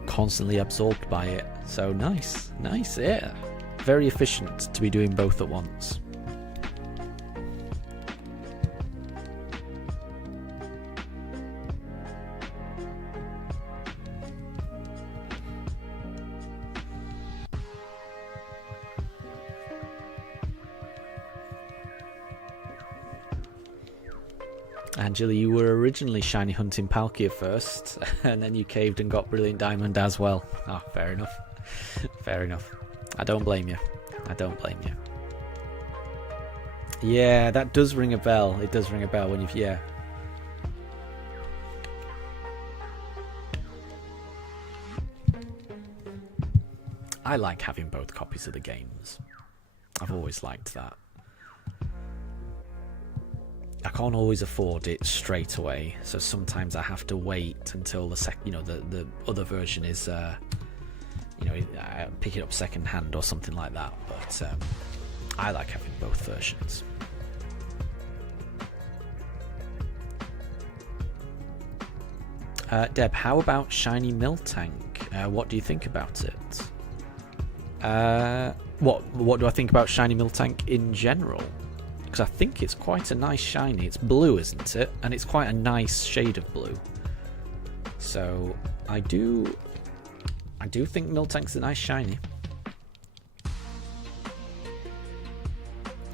constantly absorbed by it. So nice, yeah. Very efficient to be doing both at once. Angela, you were originally shiny hunting Palkia first, and then you caved and got Brilliant Diamond as well. Ah, oh, fair enough. Fair enough. I don't blame you. I don't blame you. Yeah, that does ring a bell. It does ring a bell when you've... Yeah. I like having both copies of the games. I've always liked that. I can't always afford it straight away, so sometimes I have to wait until the other version is, pick it up second hand or something like that. But I like having both versions. Deb, how about Shiny Miltank? What do you think about it? What do I think about Shiny Miltank in general? Because I think it's quite a nice shiny. It's blue, isn't it? And it's quite a nice shade of blue. So I do think Miltank's a nice shiny.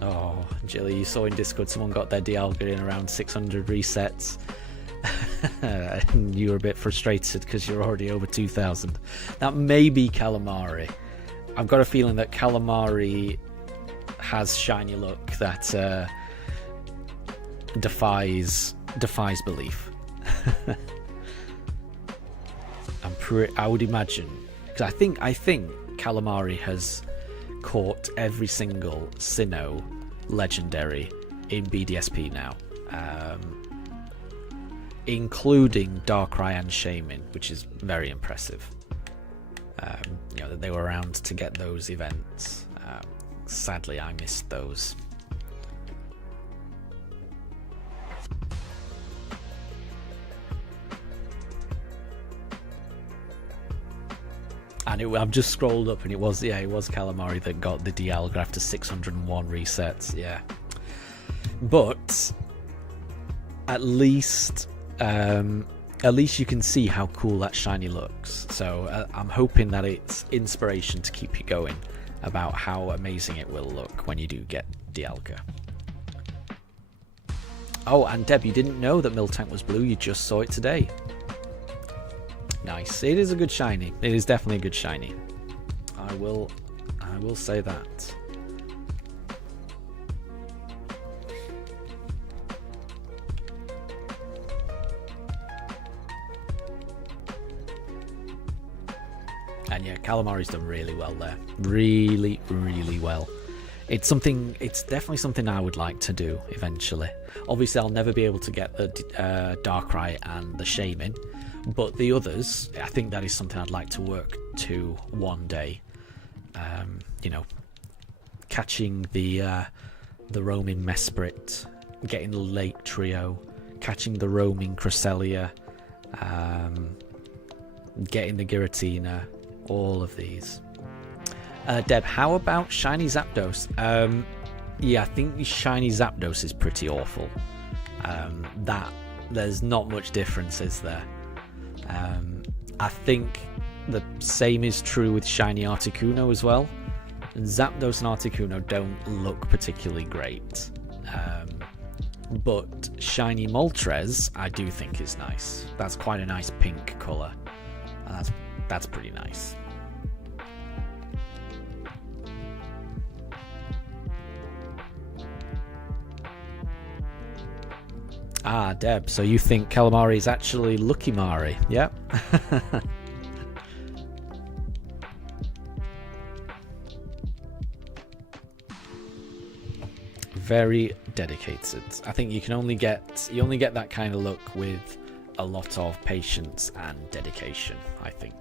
Oh, Jilly, you saw in Discord someone got their Dialga in around 600 resets. And you were a bit frustrated because you're already over 2,000. That may be Calamari. I've got a feeling that Calamari has shiny look that defies belief. I would imagine, because I think Calamari has caught every single Sinnoh legendary in BDSP now, including Darkrai and Shaman, which is very impressive. That they were around to get those events. Sadly, I missed those. And I've just scrolled up, and it was Calamari that got the Dialga after 601 resets. Yeah, but at least you can see how cool that shiny looks. So I'm hoping that it's inspiration to keep you going about how amazing it will look when you do get Dialga. Oh, and Deb, you didn't know that Miltank was blue, you just saw it today. Nice. It is a good shiny. It is definitely a good shiny. I will say that. And yeah, Calamari's done really well there. Really, really well. It's definitely something I would like to do eventually. Obviously, I'll never be able to get the Darkrai and the Shaman, but the others, I think that is something I'd like to work to one day. Catching the roaming Mesprit, getting the Lake Trio, catching the roaming Cresselia, getting the Giratina. All of these. Deb, how about Shiny Zapdos? Yeah, I think the Shiny Zapdos is pretty awful. There's not much difference, is there? I think the same is true with Shiny Articuno as well. Zapdos and Articuno don't look particularly great. But Shiny Moltres, I do think is nice. That's quite a nice pink colour. And that's pretty nice. Ah, Deb, so you think Calamari is actually Lucky Mari? Yep. Very dedicated. I think you only get that kind of look with a lot of patience and dedication, I think.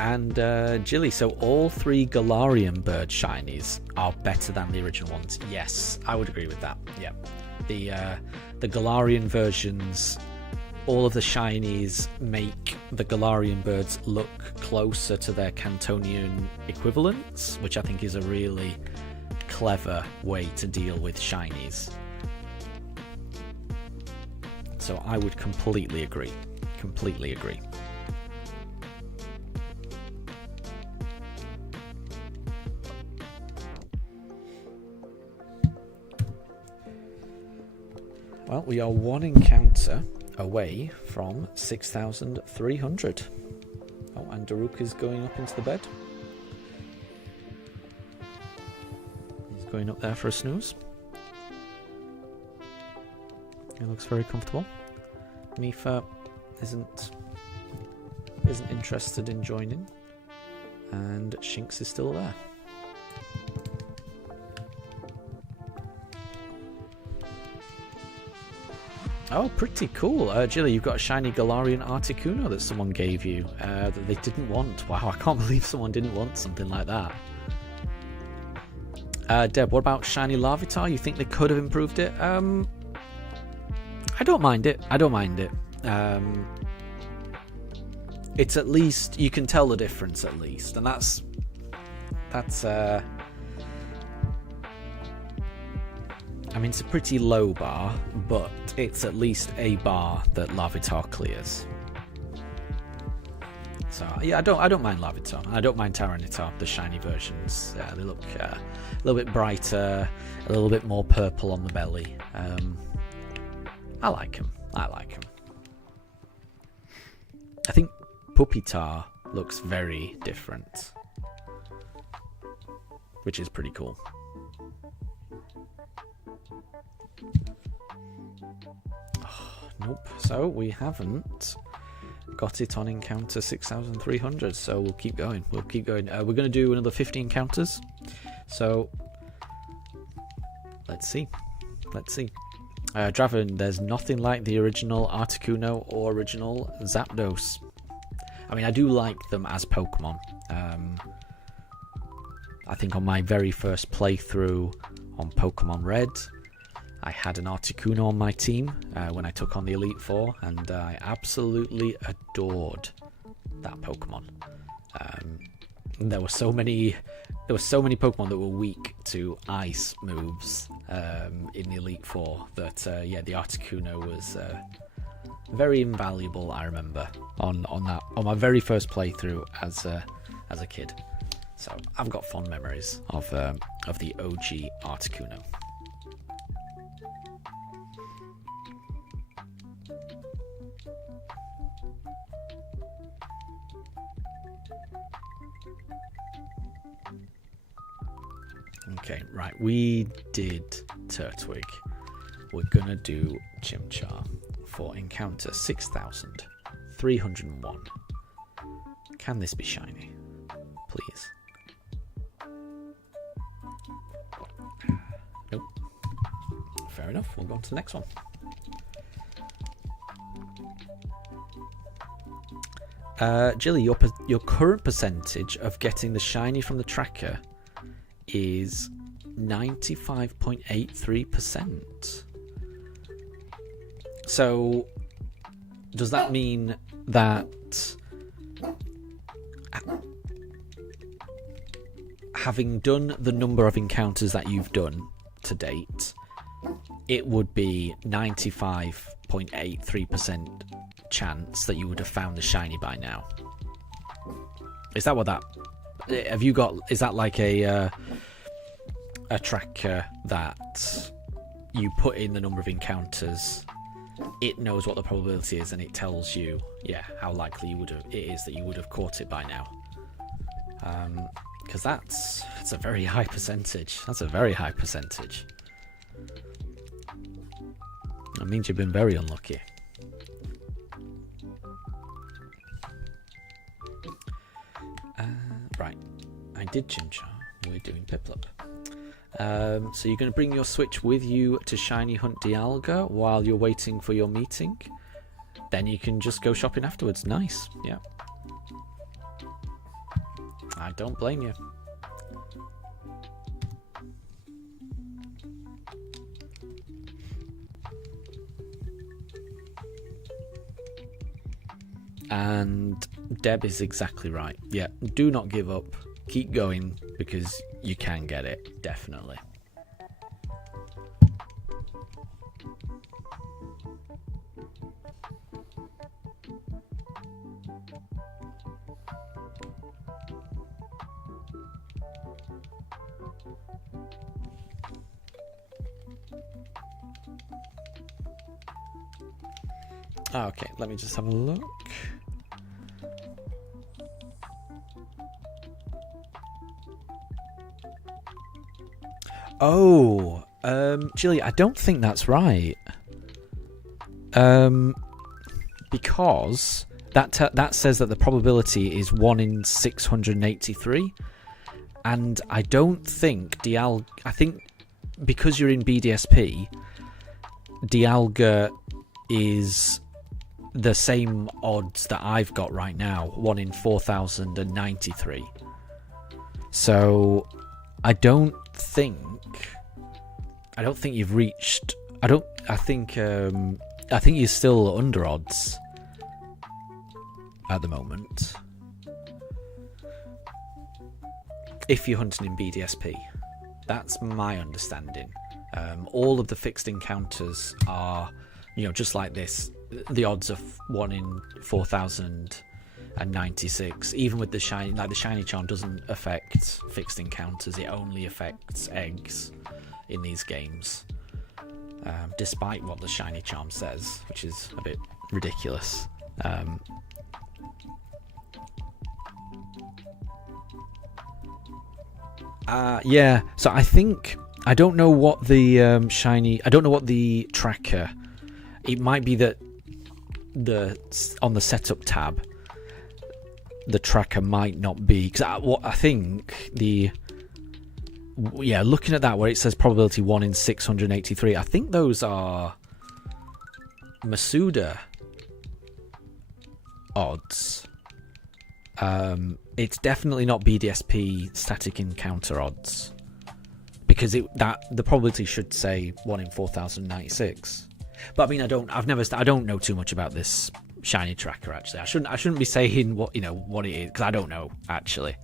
And Jilly, so all three Galarian bird shinies are better than the original ones. Yes, I would agree with that. Yeah, the Galarian versions all of the shinies make the Galarian birds look closer to their Cantonian equivalents, which I think is a really clever way to deal with shinies. So I would completely agree. Completely agree. Well, we are one encounter away from 6,300. Oh, and Daruka's going up into the bed. He's going up there for a snooze. He looks very comfortable. Mifa isn't interested in joining, and Shinx is still there. Oh, pretty cool. Jilly, you've got a shiny Galarian Articuno that someone gave you that they didn't want. Wow, I can't believe someone didn't want something like that. Deb, what about shiny Larvitar? You think they could have improved it? I don't mind it. I don't mind it. It's at least, you can tell the difference at least, and that's I mean, it's a pretty low bar, but it's at least a bar that Larvitar clears. So yeah, I don't mind Larvitar. I don't mind Tyranitar, the shiny versions. They look a little bit brighter, a little bit more purple on the belly. I like them. I like them. I think Pupitar looks very different, which is pretty cool. Nope. So we haven't got it on encounter 6,300. So we'll keep going. We'll keep going. We're going to do another 50 encounters. So let's see. Let's see. Draven, there's nothing like the original Articuno or original Zapdos. I mean, I do like them as Pokemon. I think on my very first playthrough on Pokemon Red, I had an Articuno on my team when I took on the Elite Four, and I absolutely adored that Pokemon. There were so many Pokemon that were weak to ice moves in the Elite Four that yeah, the Articuno was very invaluable. I remember on my very first playthrough as a kid. So I've got fond memories of the OG Articuno. Okay, right, we did Turtwig. We're gonna do Chimchar for encounter 6,301. Can this be shiny? Please. Nope. Fair enough, we'll go on to the next one. Jilly, your current percentage of getting the shiny from the tracker is 95.83%. So does that mean that having done the number of encounters that you've done to date, it would be 95.83% chance that you would have found the shiny by now? Is that what that... Have you got... Is that like a tracker that you put in the number of encounters, it knows what the probability is, and it tells you, yeah, how likely it is that you would have caught it by now? Because that's a very high percentage. That's a very high percentage. That means you've been very unlucky. Right, I did Chimchar. We're doing Piplup. So you're going to bring your Switch with you to Shiny Hunt Dialga while you're waiting for your meeting. Then you can just go shopping afterwards. Nice, yeah. I don't blame you. And Deb is exactly right. Yeah, do not give up. Keep going, because you can get it, definitely. Okay, let me just have a look. Oh, Jilly, I don't think that's right. Because that says that the probability is 1 in 683, and I don't think I think because you're in BDSP, Dialga is the same odds that I've got right now, 1 in 4093. So I don't think you've reached. I think you're still under odds at the moment. If you're hunting in BDSP, that's my understanding. All of the fixed encounters are, just like this. The odds of 1 in 4096. Even with the shiny, the shiny charm doesn't affect fixed encounters. It only affects eggs in these games. Despite what the shiny charm says, which is a bit ridiculous. Yeah. So I don't know what the shiny. I don't know what the tracker. It might be that on the setup tab, the tracker might not be, because I think looking at that where it says probability 1 in 683, I think those are Masuda odds. It's definitely not BDSP static encounter odds, because the probability should say 1 in 4096. But I mean, I don't know too much about this shiny tracker, actually. I shouldn't be saying what it is, because I don't know, actually.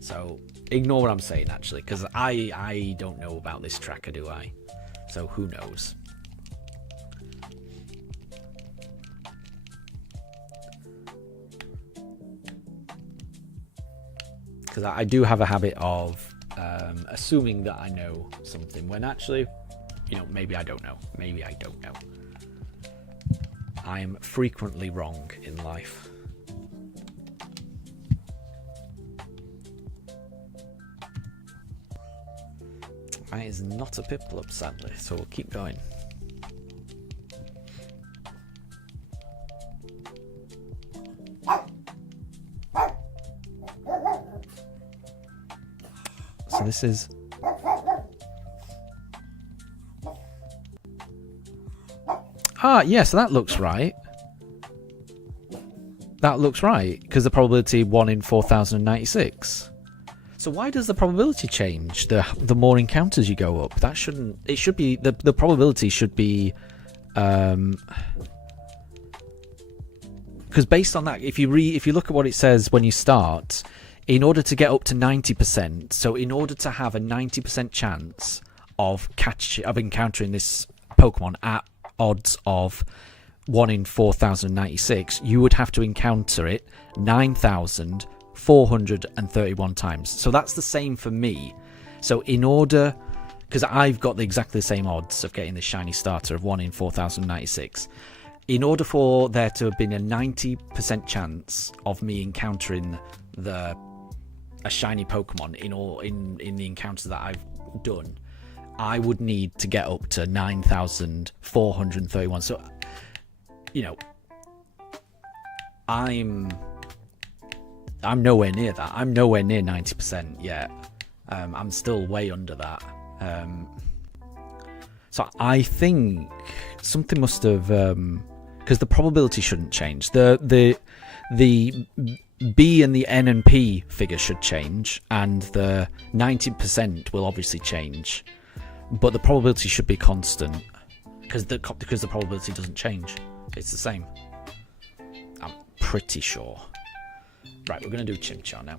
So ignore what I'm saying, actually, because I don't know about this tracker, do I? So who knows? Because I do have a habit of assuming that I know something when actually, maybe I don't know. Maybe I don't know. I am frequently wrong in life. That is not a Piplup, sadly, so we'll keep going. So this is... so that looks right. That looks right, because the probability 1 in 4096. So why does the probability change the more encounters you go up? That shouldn't... It should be... The probability should be... Because based on that, if you look at what it says when you start, in order to get up to 90%, so in order to have a 90% chance of encountering this Pokemon at odds of 1 in 4096, you would have to encounter it 9,431 times. So that's the same for me. So in order, because I've got exactly the same odds of getting the shiny starter of 1 in 4096, in order for there to have been a 90% chance of me encountering a shiny Pokemon in the encounters that I've done, I would need to get up to 9,431. So, I'm nowhere near that. I'm nowhere near 90% yet. I'm still way under that. So I think something must have, because the probability shouldn't change. The B and the N and P figure should change, and the 90% will obviously change. But the probability should be constant, because the probability doesn't change. It's the same. I'm pretty sure. Right, we're going to do Chimchar now.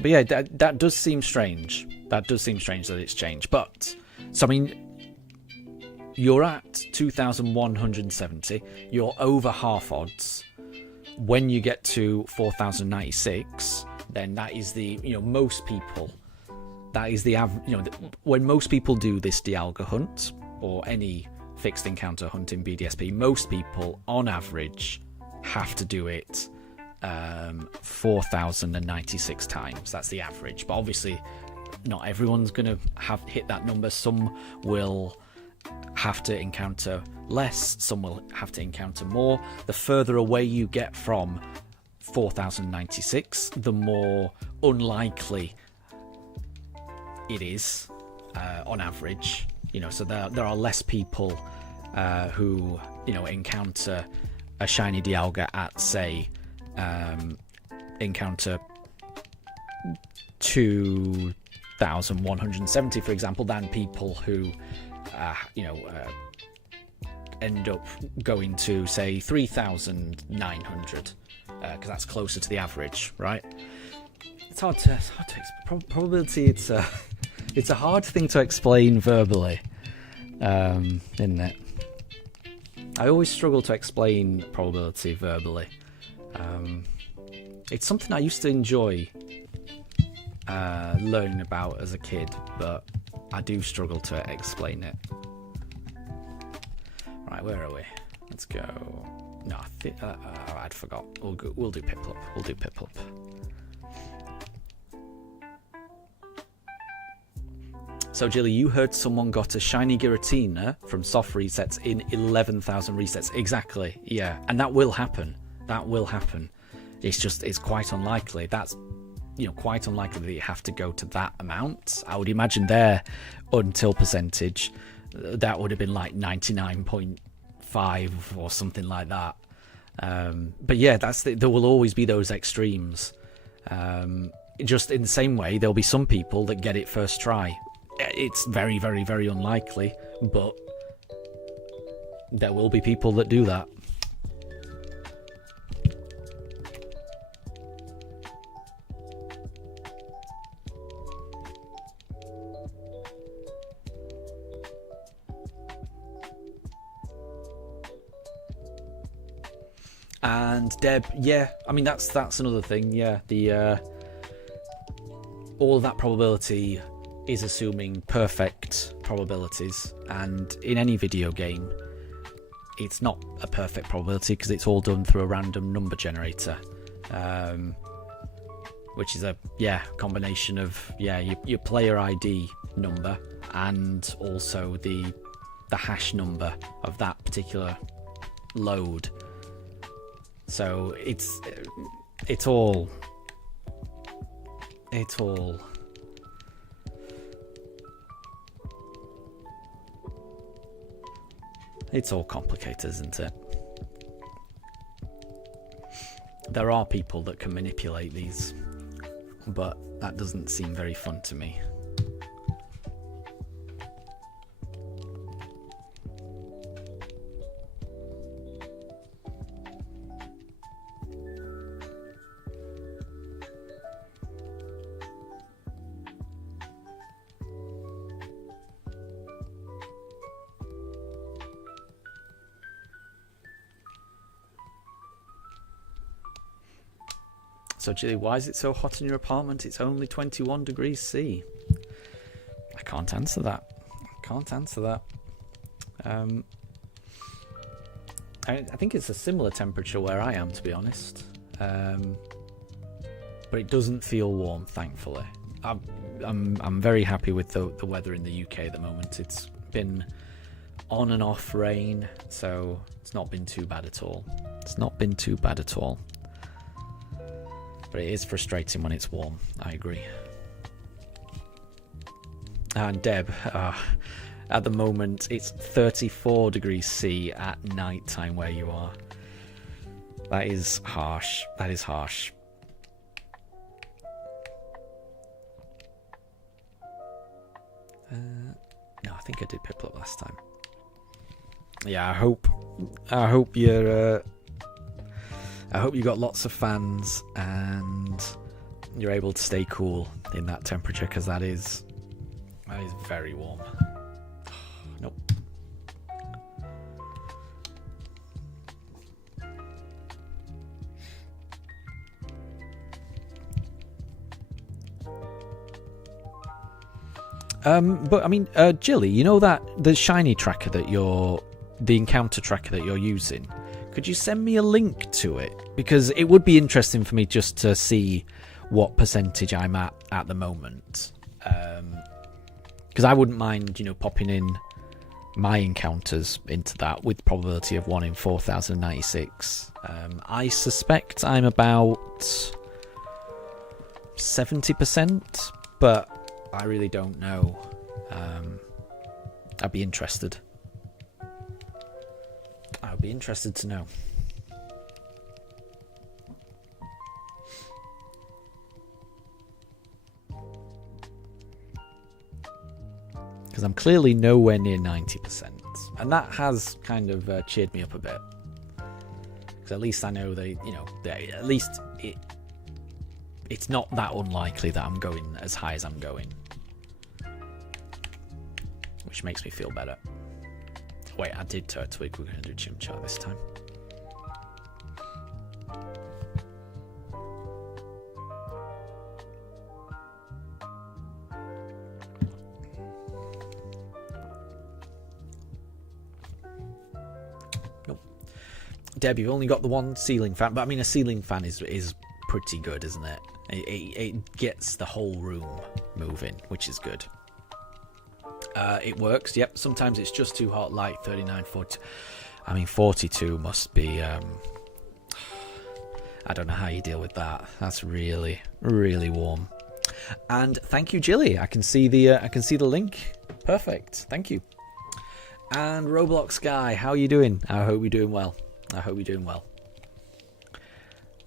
But yeah, that does seem strange. That does seem strange that it's changed. But, so I mean, you're at 2,170. You're over half odds. When you get to 4,096, then that is the, most people, that is the average, when most people do this Dialga hunt, or any fixed encounter hunt in BDSP, most people, on average, have to do it 4,096 times. That's the average. But obviously, not everyone's going to hit that number. Some will have to encounter less, some will have to encounter more. The further away you get from 4,096, the more unlikely it is on average. So there are less people who encounter a shiny Dialga at, say, encounter 2,170, for example, than people who end up going to, say, 3,900, because that's closer to the average, right? It's hard to probability. It's a hard thing to explain verbally, isn't it? I always struggle to explain probability verbally. It's something I used to enjoy learning about as a kid, but I do struggle to explain it. Right, where are we? Let's go. No, I'd forgot. We'll do Piplup. We'll do Piplup. So, Jilly, you heard someone got a shiny Giratina from soft resets in 11,000 resets. Exactly, yeah. And that will happen. That will happen. It's quite unlikely. That's, quite unlikely that you have to go to that amount. I would imagine their until percentage, that would have been like 99.5 or something like that. But yeah, there will always be those extremes. Just in the same way, there'll be some people that get it first try. It's very, very, very unlikely, but there will be people that do that. And Deb, yeah, I mean that's another thing, yeah. The all of that probability is assuming perfect probabilities, and in any video game it's not a perfect probability because it's all done through a random number generator, which is a combination of your player ID number and also the hash number of that particular load. So it's all complicated, isn't it? There are people that can manipulate these, but that doesn't seem very fun to me. So, Jilly, why is it so hot in your apartment? It's only 21 degrees C. I can't answer that. I think it's a similar temperature where I am, to be honest. But it doesn't feel warm, thankfully. I'm very happy with the weather in the UK at the moment. It's been on and off rain, so it's not been too bad at all. But it is frustrating when it's warm, I agree. And Deb, at the moment it's 34 degrees C at night time where you are. That is harsh. No, I think I did Piplup last time. Yeah, I hope I hope you got lots of fans and you're able to stay cool in that temperature, because that is very warm. Nope. But I mean, Jilly, you know that the shiny tracker that the encounter tracker that you're using, could you send me a link to it? Because it would be interesting for me just to see what percentage I'm at the moment. Because I wouldn't mind, popping in my encounters into that with probability of 1 in 4096. I suspect I'm about 70%, but I really don't know. I'd be interested. I'd be interested to know. Because I'm clearly nowhere near 90%. And that has kind of cheered me up a bit. Because at least I know at least it's not that unlikely that I'm going as high as I'm going. Which makes me feel better. Wait, I did twig. We're going to do Chimchar this time. Nope. Deb, you've only got the one ceiling fan, but I mean a ceiling fan is pretty good, isn't it? It gets the whole room moving, which is good. It works, yep. Sometimes it's just too hot, like 39, 40. I mean, 42 must be... I don't know how you deal with that. That's really, really warm. And thank you, Jilly. I can see the link. Perfect. Thank you. And Roblox Guy, how are you doing? I hope you're doing well.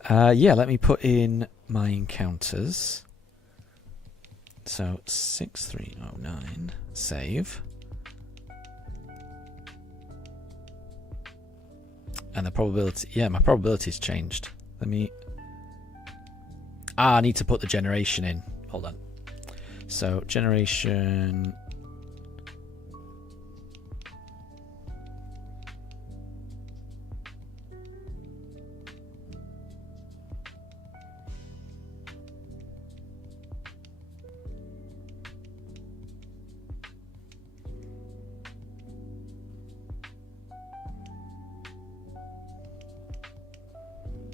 Yeah, let me put in my encounters. So 6309, save. And the probability, yeah, my probability's changed. Let me... I need to put the generation in. Hold on. So generation...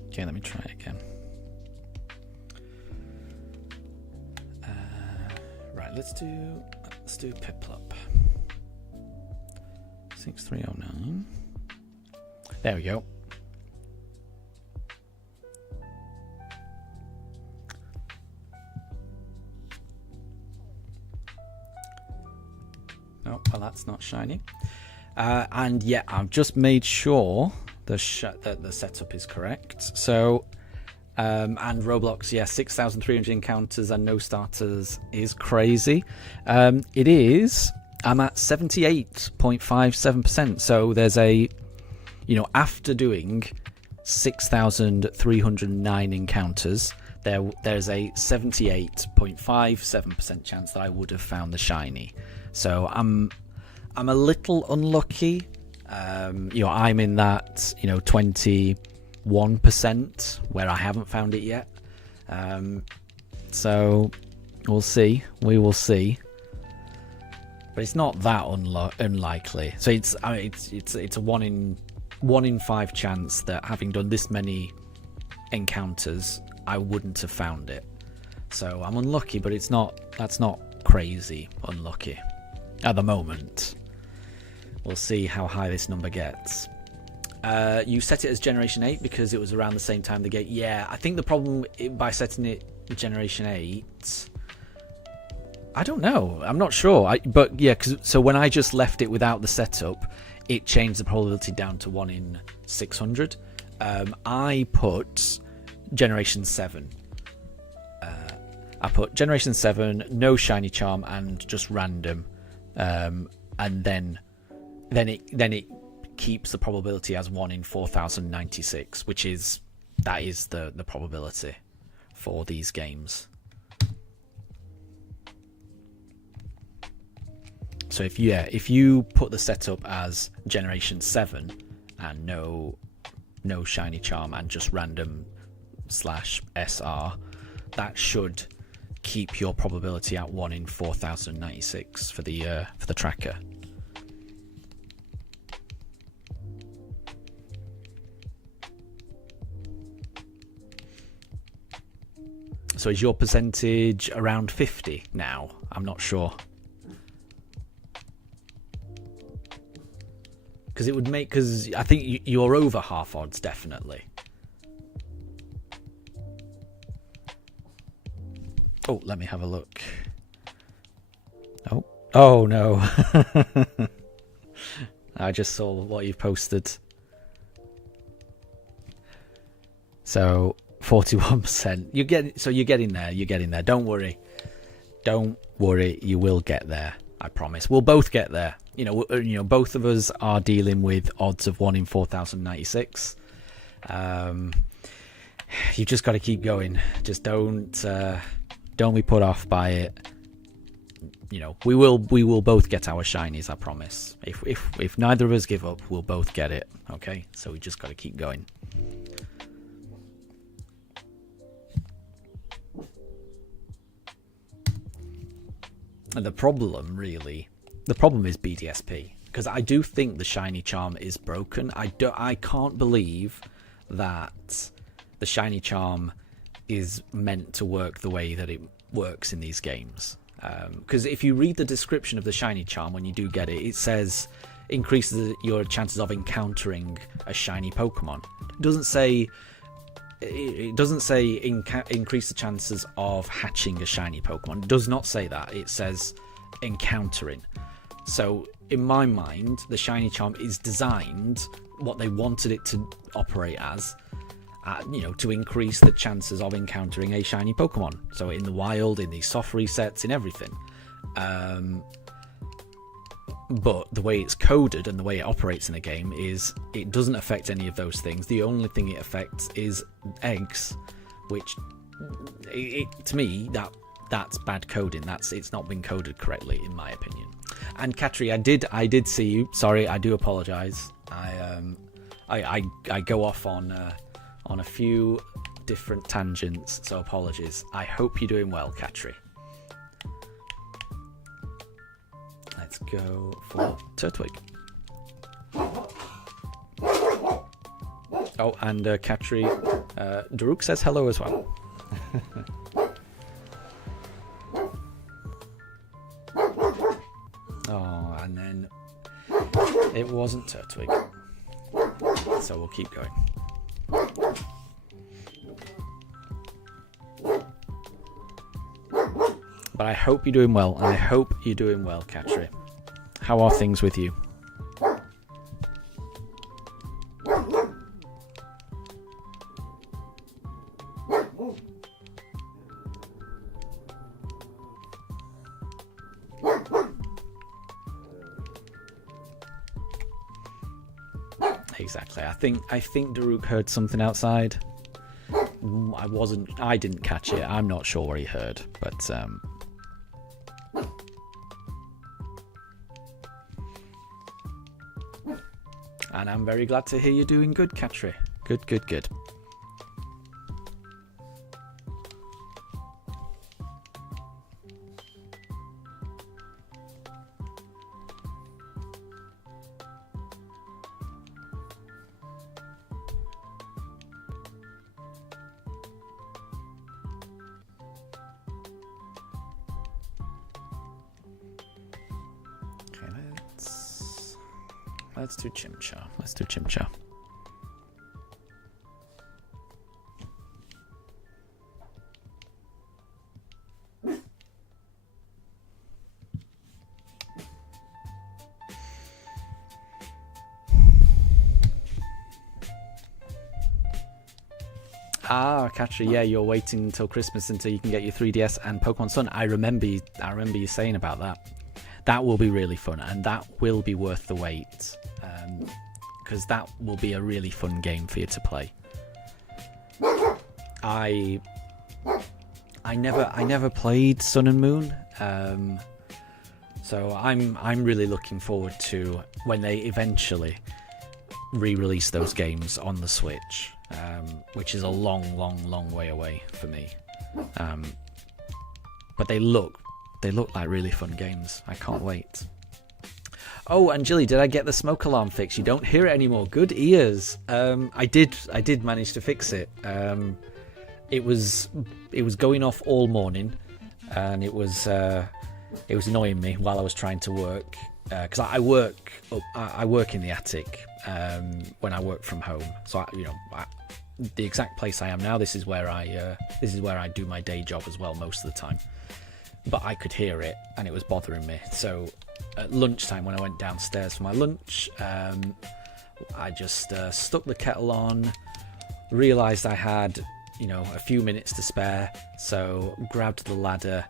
Okay, let me try it again. Right, let's do Piplup. 6309. There we go. No, well, that's not shiny. And yeah, I've just made sure that the setup is correct. So, and Roblox, yeah, 6,300 encounters and no starters is crazy. It is. I'm at 78.57%. So there's a, after doing 6,309 encounters, there's a 78.57% chance that I would have found the shiny. So I'm a little unlucky. I'm in that 21% where I haven't found it yet. So we'll see. We will see. But it's not that unlikely. So it's a 1 in 5 chance that having done this many encounters, I wouldn't have found it. So I'm unlucky, but that's not crazy unlucky at the moment. We'll see how high this number gets. You set it as Generation 8 because it was around the same time the game. Yeah, I think the problem by setting it Generation 8... I don't know. I'm not sure. But yeah, so when I just left it without the setup, it changed the probability down to 1 in 600. I put Generation 7. I put Generation 7, no shiny charm, and just random. And then it keeps the probability as 1 in 4096, which is That is the probability for these games. So if you put the setup as Generation 7 and no shiny charm and just random /SR, that should keep your probability at 1 in 4096 for the tracker. So is your percentage around 50 now? I'm not sure. Because it would make, because I think you're over half odds, definitely. Oh, let me have a look. Oh no. I just saw what you've posted. So 41%. You're getting there. You're getting there. Don't worry. Don't worry. You will get there. I promise. We'll both get there. You know, both of us are dealing with odds of 1 in 4096. You just got to keep going. Just don't be put off by it. You know, we will both get our shinies, I promise. If neither of us give up, we'll both get it. Okay? So we just got to keep going. And the problem is BDSP, because I do think the shiny charm is broken. I can't believe that the shiny charm is meant to work the way that it works in these games. Because if you read the description of the shiny charm when you do get it, it says increases your chances of encountering a shiny Pokemon. It doesn't say increase the chances of hatching a shiny Pokemon. It does not say that. It says encountering. So in my mind, the shiny charm is designed what they wanted it to operate as, to increase the chances of encountering a shiny Pokemon. So in the wild, in these soft resets, in everything. But the way it's coded and the way it operates in the game is it doesn't affect any of those things. The only thing it affects is eggs, which to me that's bad coding. It's not been coded correctly in my opinion. And Katri, I did see you. Sorry, I do apologise. I go off on a few different tangents, so apologies. I hope you're doing well, Katri. Let's go for Turtwig. Oh, and Katri, Daruk says hello as well. Oh, and then it wasn't Turtwig, so we'll keep going. But I hope you're doing well, and I hope you're doing well, Katri. How are things with you? Exactly. I think Daruk heard something outside. I didn't catch it. I'm not sure what he heard, but and I'm very glad to hear you're doing good, Katri. Good. Let's do Chimchar. Ah, Katri, yeah, you're waiting until Christmas until you can get your 3DS and Pokemon Sun. I remember you saying about that. That will be really fun, and that will be worth the wait, because that will be a really fun game for you to play. I never played Sun and Moon, so I'm really looking forward to when they eventually re-release those games on the Switch, which is a long way away for me. But they look like really fun games. I can't wait. Oh, and Jilly, did I get the smoke alarm fix? You don't hear it anymore. Good ears. I did manage to fix it. It was going off all morning, and it was annoying me while I was trying to work, because I work in the attic when I work from home. So the exact place I am now, this is where I do my day job as well most of the time. But I could hear it, and it was bothering me. So at lunchtime, when I went downstairs for my lunch, I just stuck the kettle on, realised I had a few minutes to spare, so grabbed the ladder.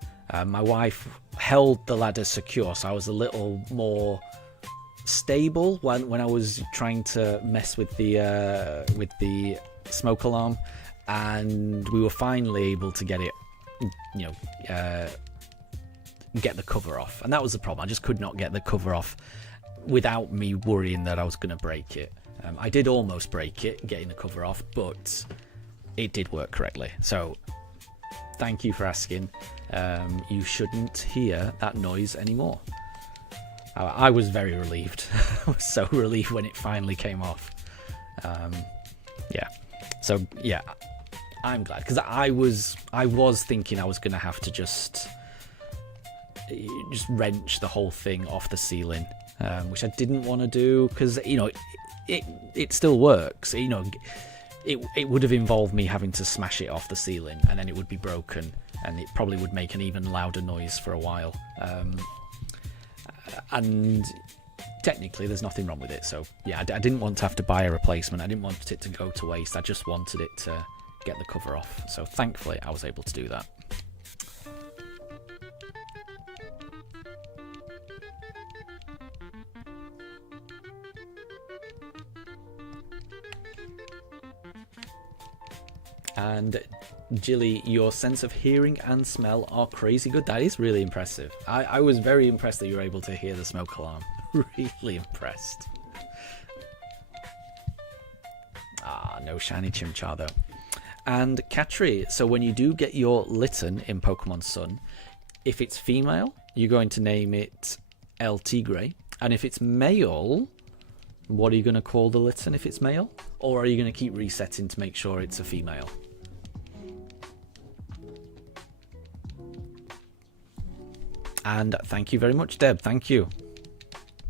My wife held the ladder secure, so I was a little more stable when I was trying to mess with the smoke alarm, and we were finally able to get it, get the cover off. And that was the problem. I just could not get the cover off without me worrying that I was going to break it. I did almost break it getting the cover off, but it did work correctly. So thank you for asking. You shouldn't hear that noise anymore. I was very relieved. I was so relieved when it finally came off. So I'm glad, because I was thinking I was going to have to just wrench the whole thing off the ceiling, which I didn't want to do, because it still works. It would have involved me having to smash it off the ceiling, and then it would be broken, and it probably would make an even louder noise for a while. And technically there's nothing wrong with it, so I didn't want to have to buy a replacement. I didn't want it to go to waste. I just wanted it to get the cover off, so thankfully I was able to do that. And Jilly, your sense of hearing and smell are crazy good. That is really impressive. I was very impressed that you were able to hear the smoke alarm. Really impressed. No shiny Chimchar though. And Katri, so when you do get your Litten in Pokemon Sun, if it's female, you're going to name it El Tigre. And if it's male, what are you going to call the Litten if it's male? Or are you going to keep resetting to make sure it's a female? And thank you very much, Deb. Thank you.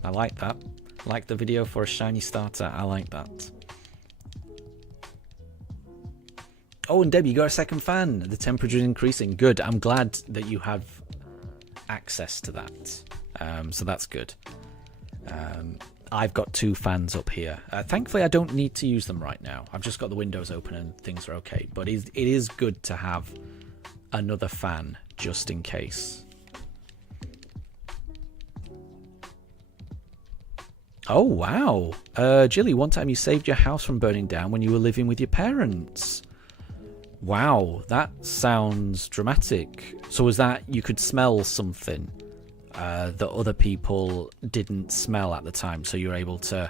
I like that. Like the video for a shiny starter. I like that. Oh, and Deb, you got a second fan. The temperature is increasing. Good. I'm glad that you have access to that. So that's good. I've got 2 fans up here. Thankfully, I don't need to use them right now. I've just got the windows open and things are okay. But it is good to have another fan just in case. Oh, wow. Jilly, one time you saved your house from burning down when you were living with your parents. Wow, that sounds dramatic. So was that you could smell something that other people didn't smell at the time, so you were able to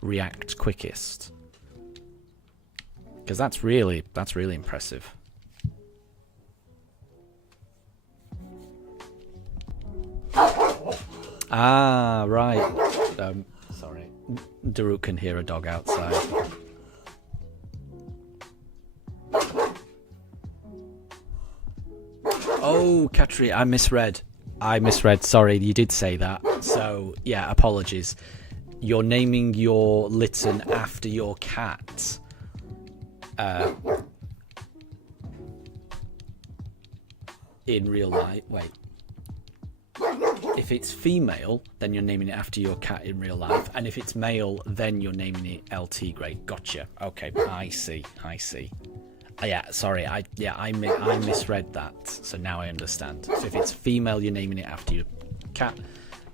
react quickest? Because that's really impressive. Ah, right. Sorry. Daruk can hear a dog outside. Oh, Katri, I misread. Sorry, you did say that. So, yeah, apologies. You're naming your Litten after your cat. In real life. Wait. If it's female, then you're naming it after your cat in real life. And if it's male, then you're naming it El Tigre. Gotcha. Okay, I see. Yeah, sorry. I misread that. So now I understand. So if it's female, you're naming it after your cat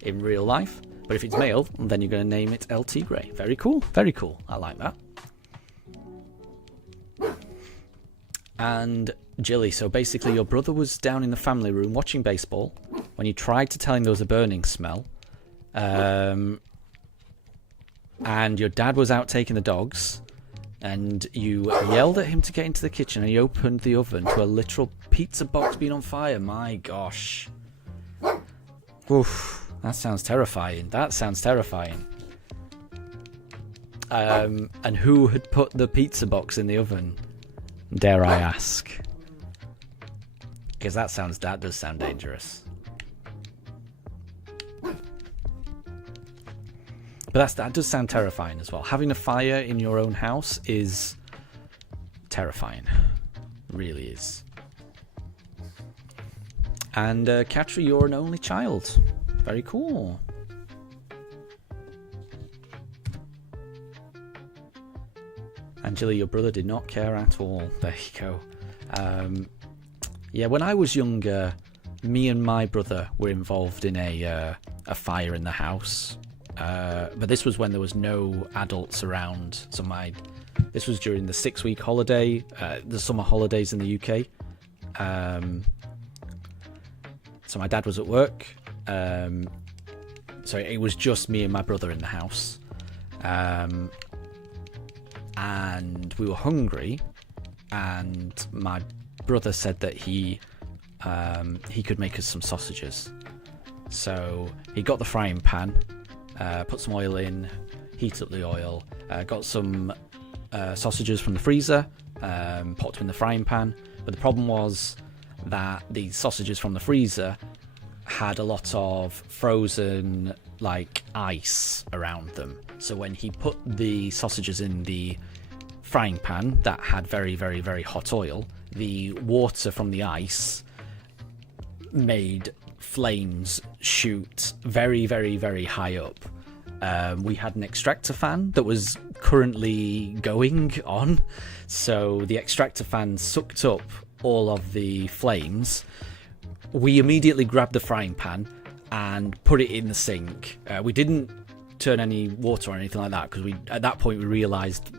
in real life. But if it's male, then you're going to name it El Tigre. Very cool. Very cool. I like that. And Jilly, so basically your brother was down in the family room watching baseball when you tried to tell him there was a burning smell. And your dad was out taking the dogs, and you yelled at him to get into the kitchen, and he opened the oven to a literal pizza box being on fire. My gosh. Oof, that sounds terrifying. And who had put the pizza box in the oven? Dare I ask? Because that does sound dangerous. But that does sound terrifying as well. Having a fire in your own house is terrifying. It really is. And Katri, you're an only child. Very cool. Angela, your brother did not care at all. There you go. Yeah, when I was younger, me and my brother were involved in a fire in the house. But this was when there was no adults around. So this was during the 6-week holiday, the summer holidays in the UK. So my dad was at work. So it was just me and my brother in the house. And we were hungry, and my brother said that he could make us some sausages. So he got the frying pan, put some oil in, heat up the oil, got some sausages from the freezer, popped them in the frying pan. But the problem was that the sausages from the freezer had a lot of frozen ice around them. So when he put the sausages in the frying pan that had very, very, very hot oil, the water from the ice made flames shoot very, very, very high up. We had an extractor fan that was currently going on, so the extractor fan sucked up all of the flames. We immediately grabbed the frying pan and put it in the sink. We didn't turn any water or anything like that, because at that point we realised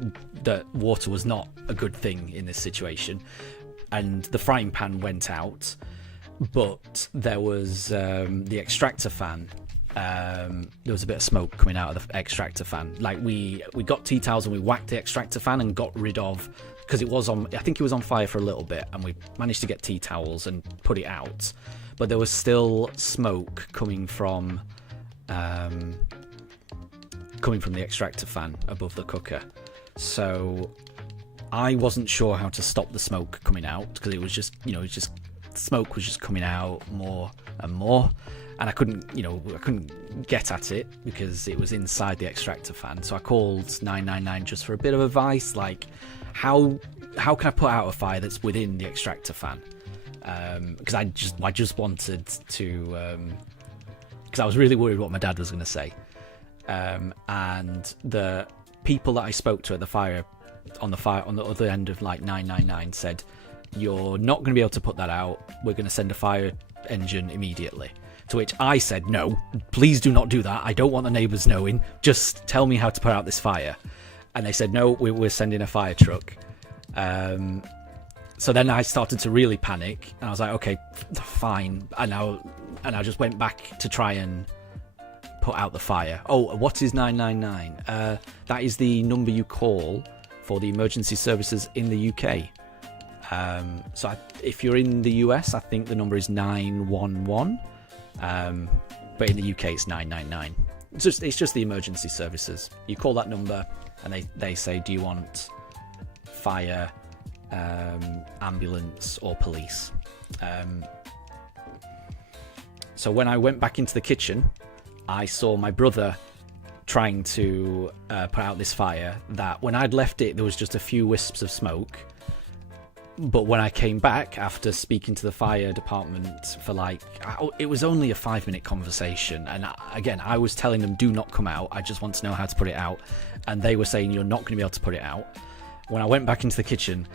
that water was not a good thing in this situation, and the frying pan went out. But there was the extractor fan. There was a bit of smoke coming out of the extractor fan. We got tea towels and we whacked the extractor fan and got rid of, because it was on. I think it was on fire for a little bit, and we managed to get tea towels and put it out. But there was still smoke coming from the extractor fan above the cooker. So I wasn't sure how to stop the smoke coming out, because it was just, smoke was just coming out more and more, and I couldn't get at it because it was inside the extractor fan. So I called 999 just for a bit of advice, how can I put out a fire that's within the extractor fan? Because I just wanted to, because I was really worried what my dad was going to say. And the people that I spoke to at the fire on the other end of 999 said, "You're not going to be able to put that out. We're going to send a fire engine immediately." To which I said, "No, please do not do that. I don't want the neighbours knowing. Just tell me how to put out this fire." And they said, "No, we're sending a fire truck." So then I started to really panic, and I was like, "Okay, fine." And I just went back to try and put out the fire. Oh, what is 999? That is the number you call for the emergency services in the UK. So if you're in the US, I think the number is 911. But in the UK, it's 999. It's just the emergency services. You call that number, and they say, "Do you want fire, ambulance, or police?" So when I went back into the kitchen, I saw my brother trying to put out this fire that when I'd left it, there was just a few wisps of smoke. But when I came back after speaking to the fire department for it was only a 5-minute conversation. And again, I was telling them, do not come out. I just want to know how to put it out. And they were saying, you're not going to be able to put it out. When I went back into the kitchen,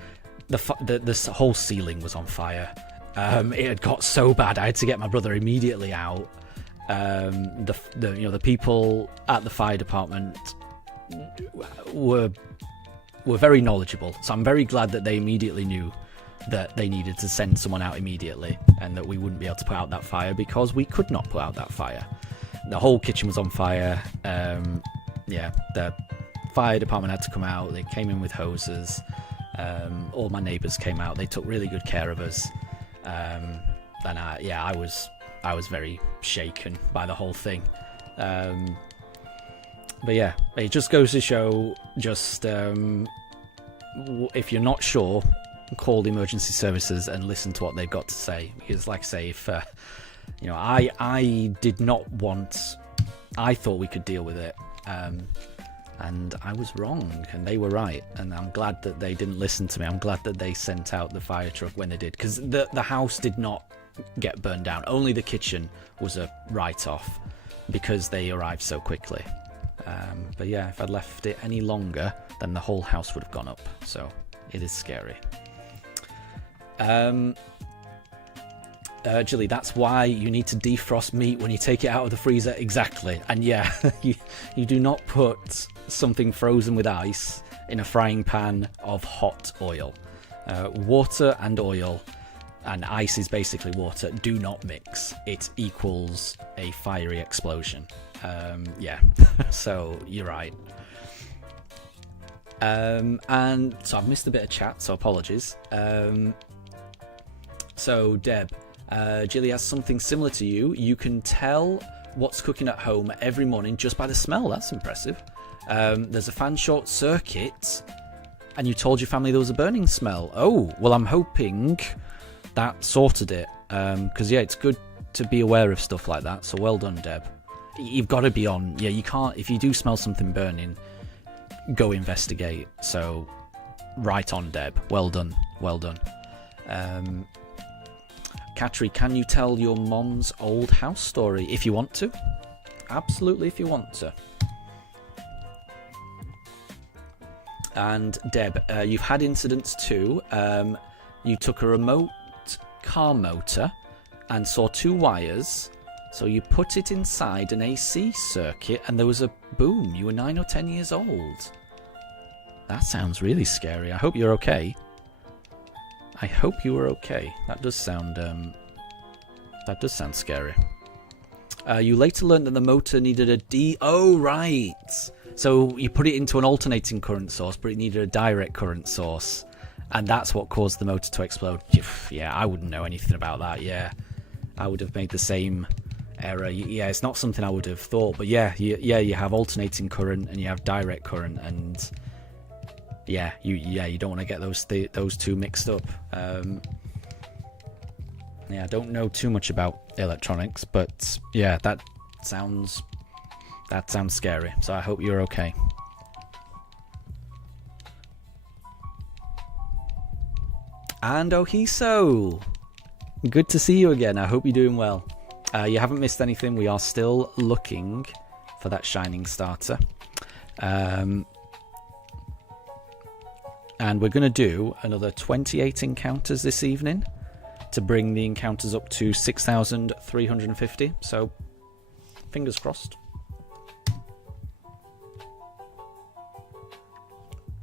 the whole ceiling was on fire. It had got so bad, I had to get my brother immediately out. The people at the fire department were very knowledgeable, so I'm very glad that they immediately knew that they needed to send someone out immediately, and that we wouldn't be able to put out that fire because we could not put out that fire. The whole kitchen was on fire. Yeah, the fire department had to come out. They came in with hoses. All my neighbours came out. They took really good care of us. And I was very shaken by the whole thing. But yeah, it just goes to show, just if you're not sure, call the emergency services and listen to what they've got to say. Because, like I say, if you know, I did not want. I thought we could deal with it, and I was wrong, and they were right. And I'm glad that they didn't listen to me. I'm glad that they sent out the fire truck when they did, because the house did not get burned down. Only the kitchen was a write-off because they arrived so quickly. But yeah, if I'd left it any longer, then the whole house would have gone up. So it is scary. Jilly, that's why you need to defrost meat when you take it out of the freezer. Exactly. And yeah, you do not put something frozen with ice in a frying pan of hot oil. Water and oil, and ice is basically water, do not mix. It equals a fiery explosion. Yeah, so you're right. And so I've missed a bit of chat, so apologies. So Deb, Jilly has something similar to you. You can tell what's cooking at home every morning just by the smell. That's impressive. There's a fan short circuit, and you told your family there was a burning smell. Oh, well, I'm hoping that sorted it. Because yeah, it's good to be aware of stuff like that. So well done, Deb. You've got to be on. Yeah, you can't. If you do smell something burning, go investigate. So right on, Deb. Well done. Well done. Katri, can you tell your mom's old house story if you want to? Absolutely, if you want to. And Deb, you've had incidents too. You took a remote car motor and saw 2 wires. So you put it inside an AC circuit and there was a boom. You were 9 or 10 years old. That sounds really scary. I hope you're okay. I hope you were okay. That does sound scary. You later learned that the motor needed a Oh, right. So you put it into an alternating current source, but it needed a direct current source. And that's what caused the motor to explode. Yeah, I wouldn't know anything about that. Yeah, I would have made the same error. Yeah, it's not something I would have thought. But yeah, you have alternating current and you have direct current, and yeah, you don't want to get those two mixed up. Yeah, I don't know too much about electronics, but yeah, that sounds scary. So I hope you're okay. And Ohiso, good to see you again. I hope you're doing well. You haven't missed anything. We are still looking for that shining starter. And we're going to do another 28 encounters this evening to bring the encounters up to 6,350. So, fingers crossed.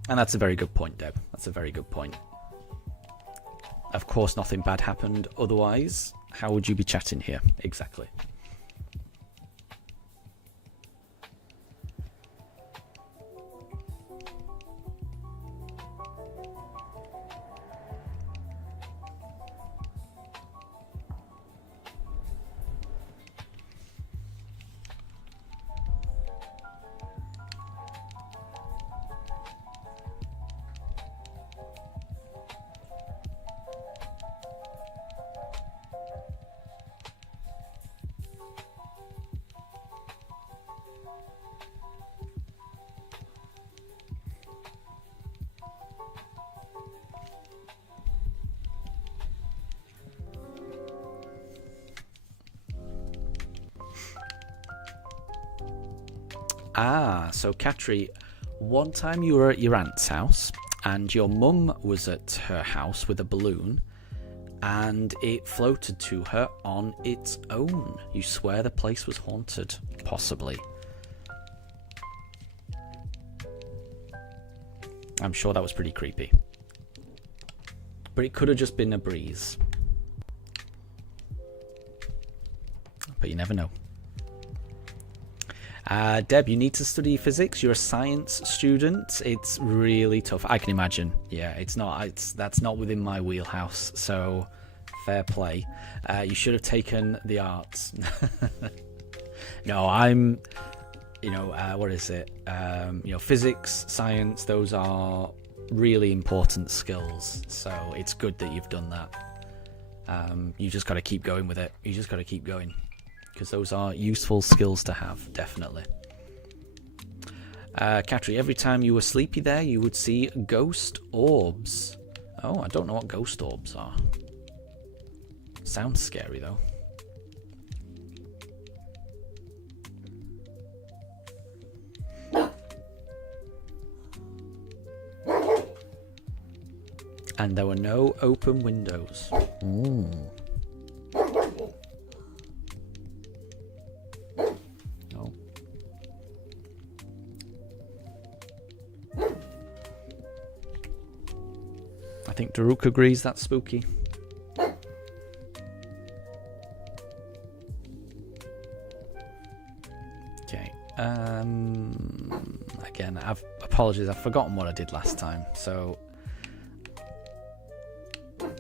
And that's a very good point, Deb. That's a very good point. Of course, nothing bad happened. Otherwise, how would you be chatting here? Exactly. So Katri, one time you were at your aunt's house and your mum was at her house with a balloon and it floated to her on its own. You swear the place was haunted? Possibly. I'm sure that was pretty creepy. But it could have just been a breeze. But you never know. Deb, you need to study physics. You're a science student. It's really tough. I can imagine. Yeah, it's not. That's not within my wheelhouse. So, fair play. You should have taken the arts. No, I'm. What is it? Physics, science. Those are really important skills. So it's good that you've done that. You just got to keep going with it. You just got to keep going. Because those are useful skills to have, definitely. Katri, every time you were sleepy there, you would see ghost orbs. Oh, I don't know what ghost orbs are. Sounds scary, though. And there were no open windows. Ooh. I think Daruk agrees that's spooky. Okay. Again, apologies, I've forgotten what I did last time, so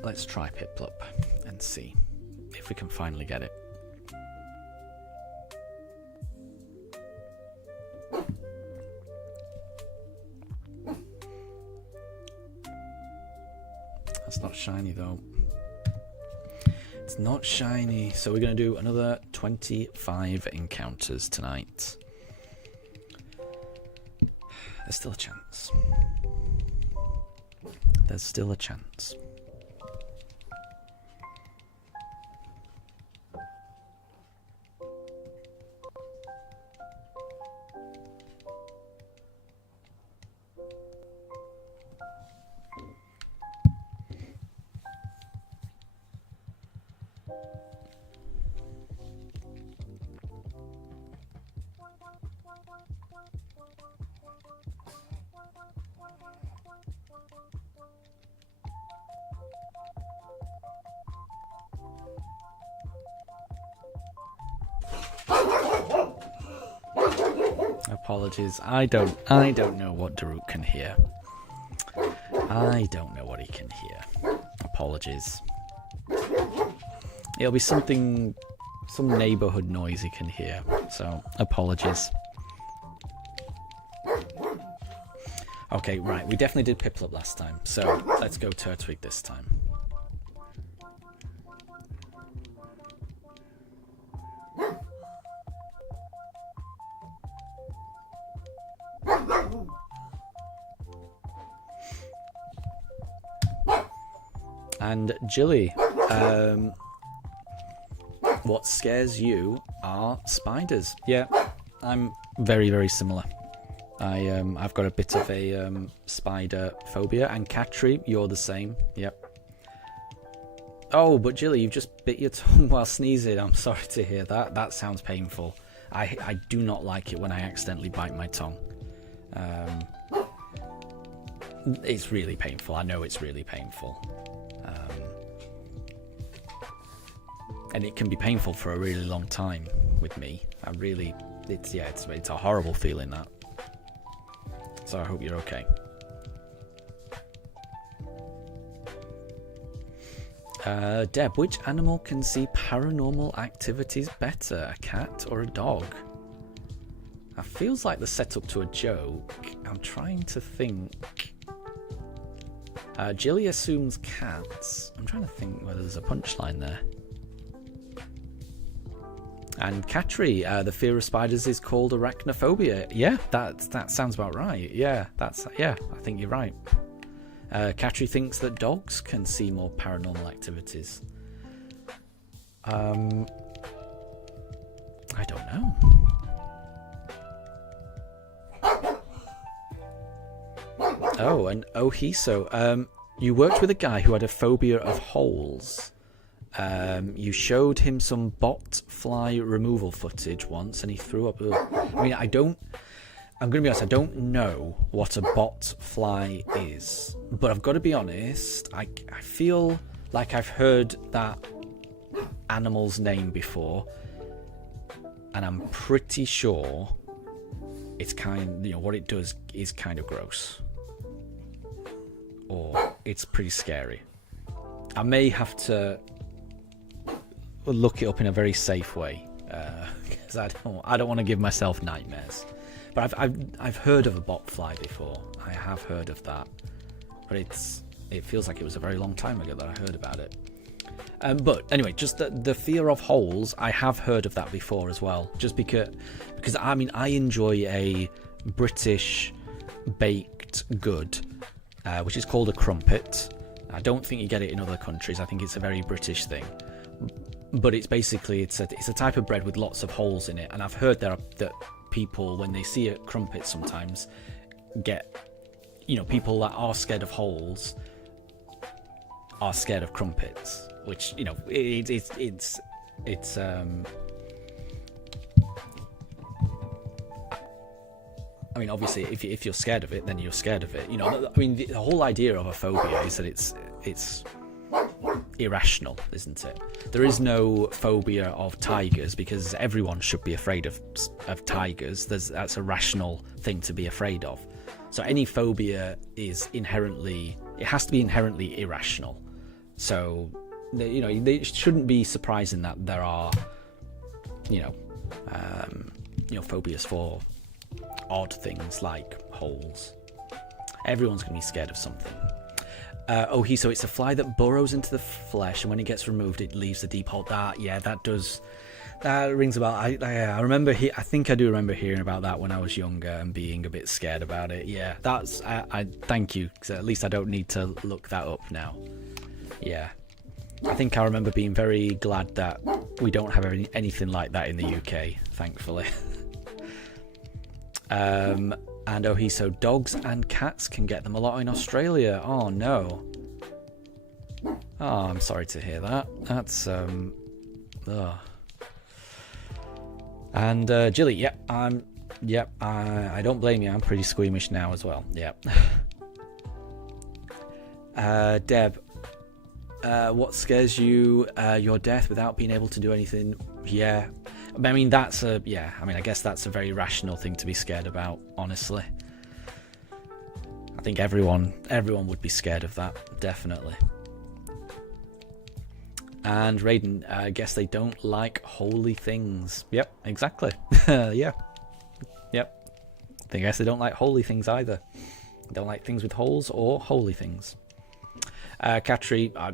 let's try Piplup and see if we can finally get it. It's not shiny though. It's not shiny. So we're going to do another 25 encounters tonight. There's still a chance. There's still a chance. Apologies. I don't know what Daruk can hear. I don't know what he can hear. Apologies. It'll be some neighborhood noise he can hear. So, apologies. Okay, right. We definitely did Piplup last time. So, let's go Turtwig this time. And Jilly, what scares you are spiders. Yeah, I'm very, very similar. I've got a bit of a spider phobia. And Katri, you're the same. Yep. Oh, but Jilly, you've just bit your tongue while sneezing. I'm sorry to hear that. That sounds painful. I do not like it when I accidentally bite my tongue. It's really painful. I know it's really painful. And it can be painful for a really long time with me. It's a horrible feeling, that. So I hope you're okay. Deb, which animal can see paranormal activities better, a cat or a dog? That feels like the setup to a joke. I'm trying to think. Jilly assumes cats. I'm trying to think whether there's a punchline there. And Katri, the fear of spiders is called arachnophobia. Yeah, that sounds about right. Yeah, I think you're right. Katri thinks that dogs can see more paranormal activities. I don't know. Oh, and Ohiso, you worked with a guy who had a phobia of holes. You showed him some bot fly removal footage once and he threw up. I mean, I don't I'm going to be honest, I don't know what a bot fly is. But I've got to be honest, I feel like I've heard that animal's name before. And I'm pretty sure it's what it does is kind of gross. Or it's pretty scary. I may have to look it up in a very safe way. Because I don't want to give myself nightmares. But I've heard of a botfly before. I have heard of that, but it feels like it was a very long time ago that I heard about it. But anyway, just the fear of holes. I have heard of that before as well. Just because I mean I enjoy a British baked good, which is called a crumpet. I don't think you get it in other countries. I think it's a very British thing. But it's basically it's a type of bread with lots of holes in it, and I've heard that people, when they see a crumpet, sometimes get, people that are scared of holes are scared of crumpets, which it's I mean, obviously, if you're scared of it, then you're scared of it. I mean, the whole idea of a phobia is that it's irrational, isn't it? There is no phobia of tigers because everyone should be afraid of tigers. That's a rational thing to be afraid of. So any phobia is it has to be inherently irrational. So they shouldn't be surprising that there are phobias for odd things like holes. Everyone's gonna be scared of something. So it's a fly that burrows into the flesh, and when it gets removed, it leaves a deep hole. That rings a bell. I remember. I think I do remember hearing about that when I was younger and being a bit scared about it. Yeah, that's. I thank you, because at least I don't need to look that up now. Yeah, I think I remember being very glad that we don't have anything like that in the UK, thankfully. And so dogs and cats can get them a lot in Australia. Oh no. Oh, I'm sorry to hear that. That's ugh. And Jilly, I don't blame you. I'm pretty squeamish now as well. Yep. Deb, what scares you? Your death without being able to do anything. Yeah. I mean, I guess that's a very rational thing to be scared about, honestly. I think everyone would be scared of that, definitely. And Raiden, I guess they don't like holy things. Yep, exactly. Yeah. Yep. I guess they don't like holy things either. They don't like things with holes or holy things. Katri, I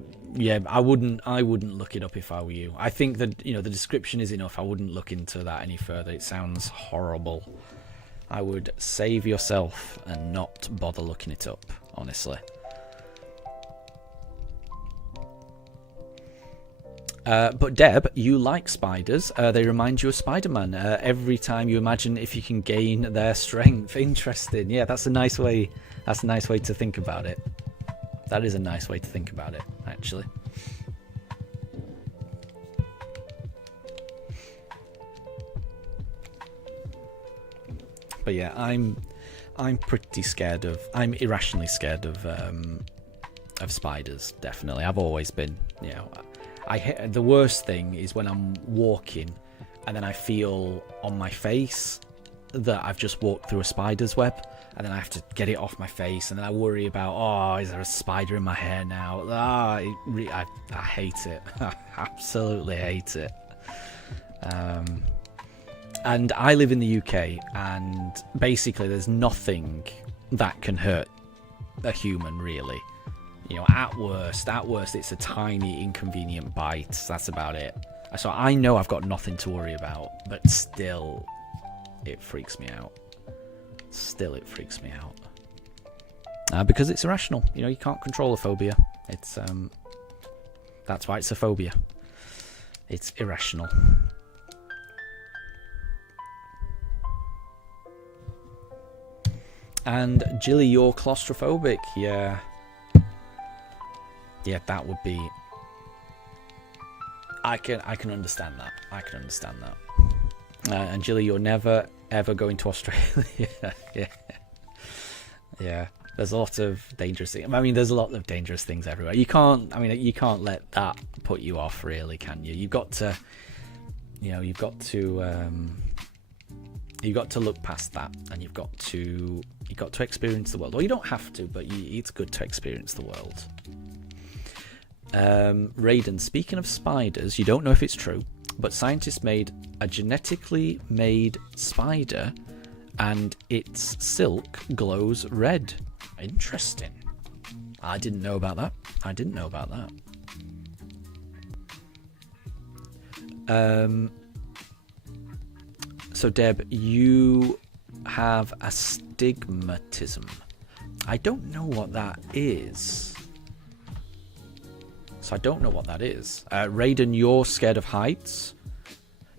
wouldn't look it up if I were you. I think that the description is enough. I wouldn't look into that any further. It sounds horrible. I would save yourself and not bother looking it up, honestly. But Deb, you like spiders. They remind you of Spider-Man. Every time you imagine if you can gain their strength. Interesting. Yeah, that's a nice way. That's a nice way to think about it. That is a nice way to think about it, actually. But yeah, I'm pretty scared of. I'm irrationally scared of spiders. Definitely, I've always been. The worst thing is when I'm walking, and then I feel on my face that I've just walked through a spider's web. And then I have to get it off my face, and then I worry about, is there a spider in my hair now? I hate it. I absolutely hate it. And I live in the UK, and basically there's nothing that can hurt a human, really. At worst, it's a tiny inconvenient bite. That's about it. So I know I've got nothing to worry about, but still, it freaks me out. It freaks me out because it's irrational. You can't control a phobia. It's that's why it's a phobia. It's irrational. And Jilly, you're claustrophobic. Yeah, that would be. I can understand that. And Jilly, you're never ever going to Australia. Yeah. There's a lot of dangerous things. I mean, there's a lot of dangerous things everywhere. You can't let that put you off, really, can you? You've got to look past that, and you've got to experience the world. Well, you don't have to, but it's good to experience the world. Raiden, speaking of spiders, you don't know if it's true, but scientists made a genetically made spider, and its silk glows red. Interesting. I didn't know about that. So Deb, you have astigmatism. I don't know what that is. Raiden, you're scared of heights?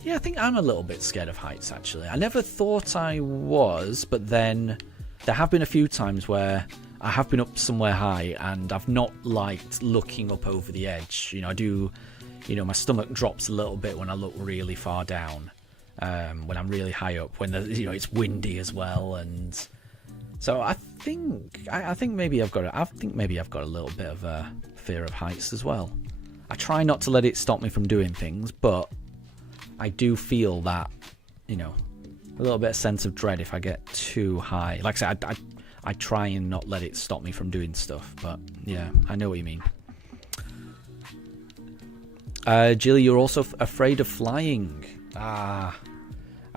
Yeah, I think I'm a little bit scared of heights, actually. I never thought I was, but then there have been a few times where I have been up somewhere high and I've not liked looking up over the edge. My stomach drops a little bit when I look really far down, when I'm really high up, when it's windy as well. And so I think maybe I've got a little bit of a fear of heights as well. I try not to let it stop me from doing things, but I do feel that, a little bit of sense of dread if I get too high. Like I said, I try and not let it stop me from doing stuff, but yeah, I know what you mean. Jilly, you're also afraid of flying. I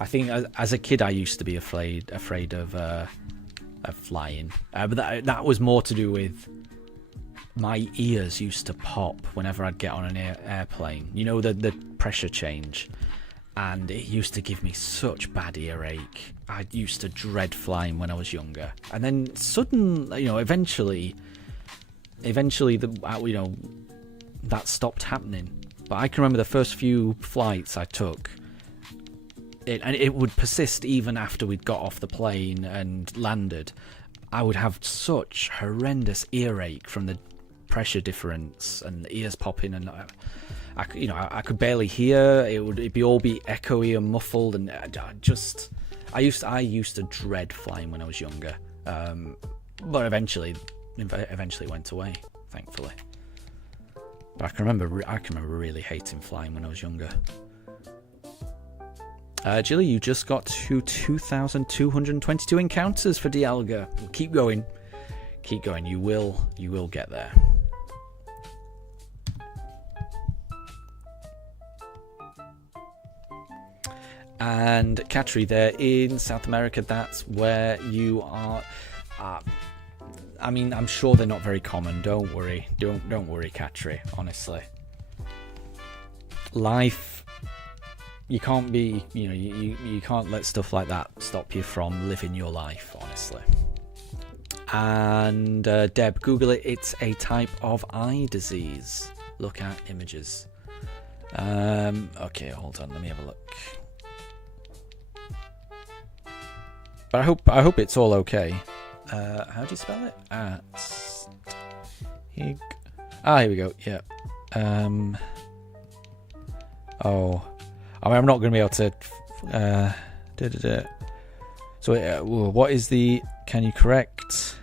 think as a kid I used to be afraid of flying, but that was more to do with my ears used to pop whenever I'd get on an airplane. The pressure change. And it used to give me such bad earache. I used to dread flying when I was younger. And then eventually, that stopped happening. But I can remember the first few flights I took, and it would persist even after we'd got off the plane and landed. I would have such horrendous earache from the pressure difference and the ears popping, and I could barely hear. It'd be all echoey and muffled, and I used to dread flying when I was younger. But eventually it went away, thankfully. But I can remember really hating flying when I was younger. Jilly, you just got to 2,222 encounters for Dialga. Keep going. You will get there. And Katri, there in South America, that's where you are. I'm sure they're not very common. Don't worry. Don't worry, Katri. Honestly, life. You can't be. You can't let stuff like that stop you from living your life. Honestly. And Deb, Google it. It's a type of eye disease. Look at images. Okay, hold on. Let me have a look. But I hope it's all okay. How do you spell it? Here we go. Yeah. I'm not going to be able to. So, what is the? Can you correct?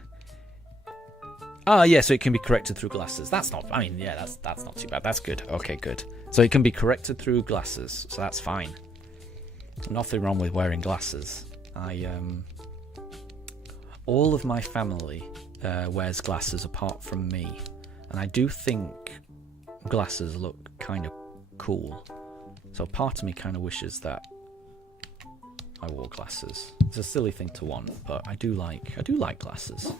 Yeah. So it can be corrected through glasses. That's not. That's not too bad. That's good. Okay, good. So it can be corrected through glasses. So that's fine. Nothing wrong with wearing glasses. All of my family wears glasses apart from me, and I do think glasses look kind of cool. So part of me kind of wishes that I wore glasses. It's a silly thing to want, but I do like glasses.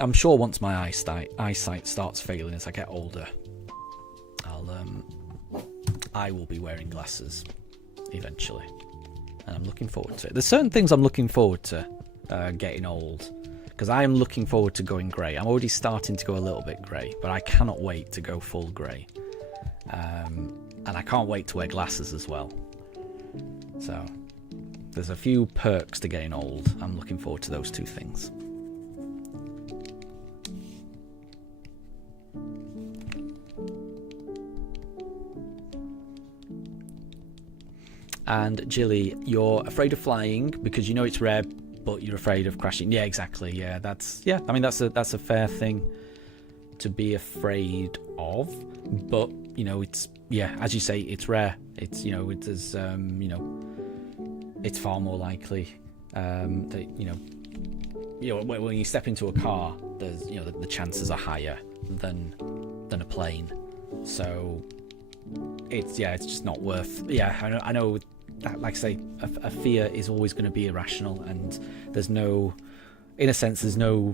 I'm sure once my eyesight starts failing as I get older, I will be wearing glasses eventually, and I'm looking forward to it. There's certain things I'm looking forward to getting old, because I am looking forward to going grey. I'm already starting to go a little bit grey, but I cannot wait to go full grey, and I can't wait to wear glasses as well. So there's a few perks to getting old. I'm looking forward to those two things. And Jilly, you're afraid of flying because you know it's rare, but you're afraid of crashing. Yeah, exactly. Yeah, I mean, that's a fair thing to be afraid of. But you know, it's as you say, it's rare. It's it's it's far more likely that when you step into a car, there's the chances are higher than a plane. So it's just not worth. Yeah, I know. Like I say, a fear is always going to be irrational, and there's no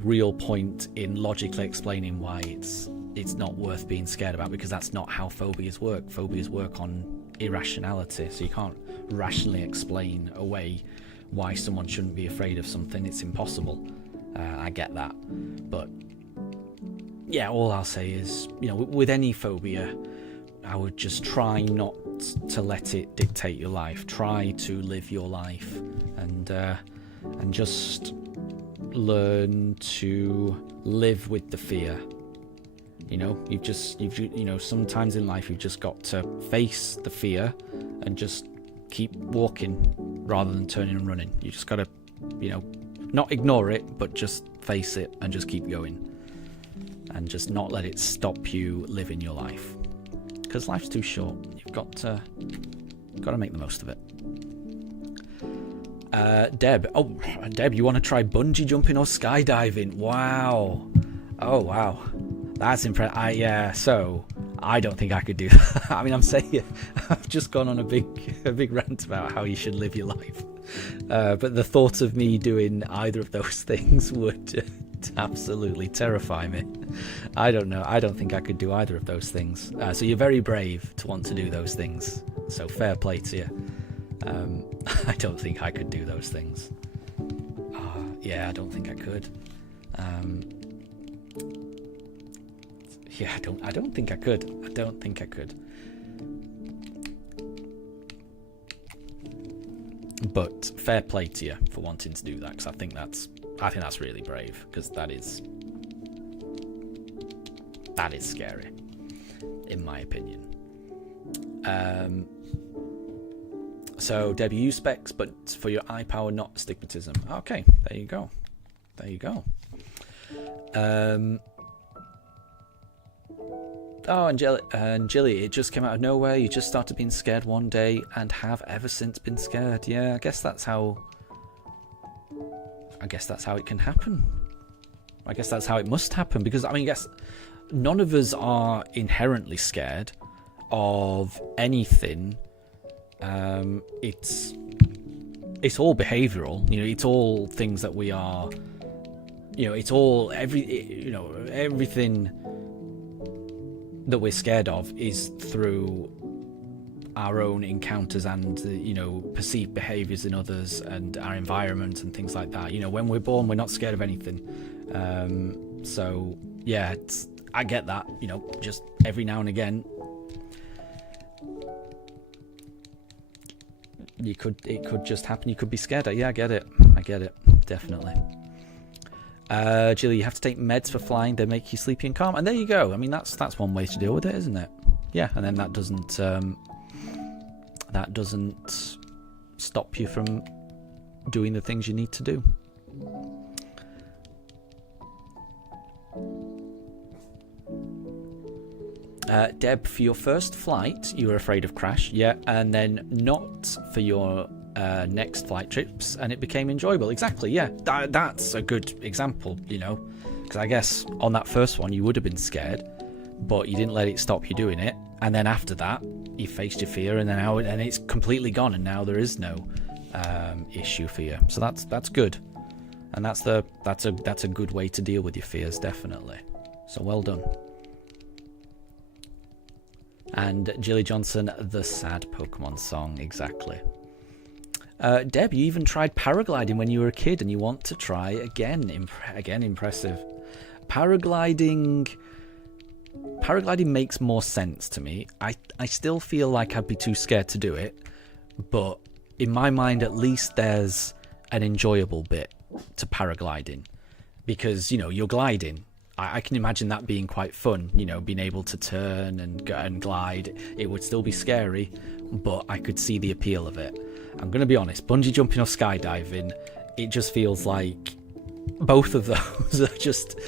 real point in logically explaining why it's not worth being scared about, because that's not how phobias work. Phobias work on irrationality, so you can't rationally explain away why someone shouldn't be afraid of something. It's impossible. I get that, but yeah, all I'll say is, with any phobia, I would just try not to let it dictate your life. Try to live your life, and just learn to live with the fear. Sometimes in life you've just got to face the fear and just keep walking rather than turning and running. You just got to, not ignore it, but just face it and just keep going, and just not let it stop you living your life. Because life's too short. You've got to make the most of it. Deb, you want to try bungee jumping or skydiving? Wow. Oh wow, that's impressive. So I don't think I could do that. I mean, I'm saying I've just gone on a big rant about how you should live your life, but the thought of me doing either of those things would absolutely terrify me. I don't know. I don't think I could do either of those things. So you're very brave to want to do those things. So fair play to you. I don't think I could do those things. I don't think I could. I don't think I could. I don't think I could. But fair play to you for wanting to do that, because I think that's really brave, because that is scary, in my opinion. So Debbie, you use specs, but for your eye power, not astigmatism. Okay, there you go. And Jilly, it just came out of nowhere. You just started being scared one day and have ever since been scared. Yeah, I guess that's how it can happen. I guess that's how it must happen, because I guess none of us are inherently scared of anything. It's all behavioural. It's all things that we are. It's all everything that we're scared of is through our own encounters and perceived behaviours in others and our environment and things like that. When we're born, we're not scared of anything. So yeah, I get that. Just every now and again, it could just happen. You could be scared. Yeah, I get it, definitely. Jilly, you have to take meds for flying. They make you sleepy and calm. And there you go. I mean, that's one way to deal with it, isn't it? Yeah, and then that doesn't stop you from doing the things you need to do. Deb, for your first flight, you were afraid of crash, yeah, and then not for your next flight trips, and it became enjoyable. Exactly, yeah. That's a good example, because I guess on that first one you would have been scared, but you didn't let it stop you doing it, and then after that you faced your fear, and then it's completely gone, and now there is no issue for you. So that's good, and that's a good way to deal with your fears, definitely. So well done. And Jilly Johnson, the sad Pokemon song, exactly. Deb, you even tried paragliding when you were a kid, and you want to try again. Again, impressive. Paragliding makes more sense to me. I still feel like I'd be too scared to do it, but in my mind, at least there's an enjoyable bit to paragliding, because you're gliding. I can imagine that being quite fun, you know, being able to turn and go and glide. It would still be scary, but I could see the appeal of it. I'm going to be honest, bungee jumping or skydiving, it just feels like both of those are just,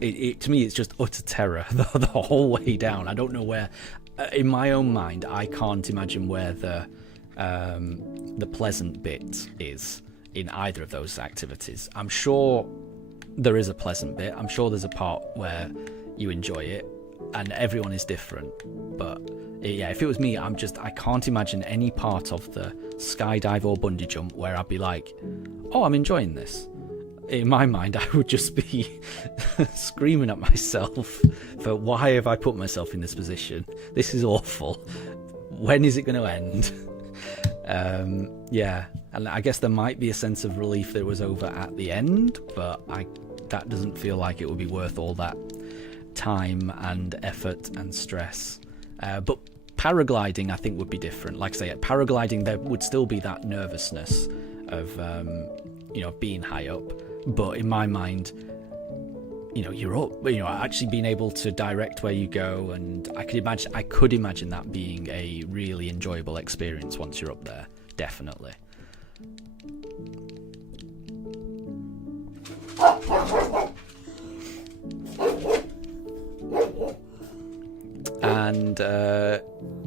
to me, it's just utter terror the whole way down. I don't know where, in my own mind, I can't imagine where the pleasant bit is in either of those activities. I'm sure there is a pleasant bit. I'm sure there's a part where you enjoy it, and everyone is different. But yeah, if it was me, I can't imagine any part of the skydive or bungee jump where I'd be like, oh, I'm enjoying this. In my mind, I would just be screaming at myself for why have I put myself in this position? This is awful. When is it going to end? Yeah, and I guess there might be a sense of relief that it was over at the end, but that doesn't feel like it would be worth all that time and effort and stress. But paragliding, I think, would be different. Like I say, at paragliding, there would still be that nervousness of, being high up. But in my mind, you're up, actually being able to direct where you go. And I could imagine that being a really enjoyable experience once you're up there. Definitely. And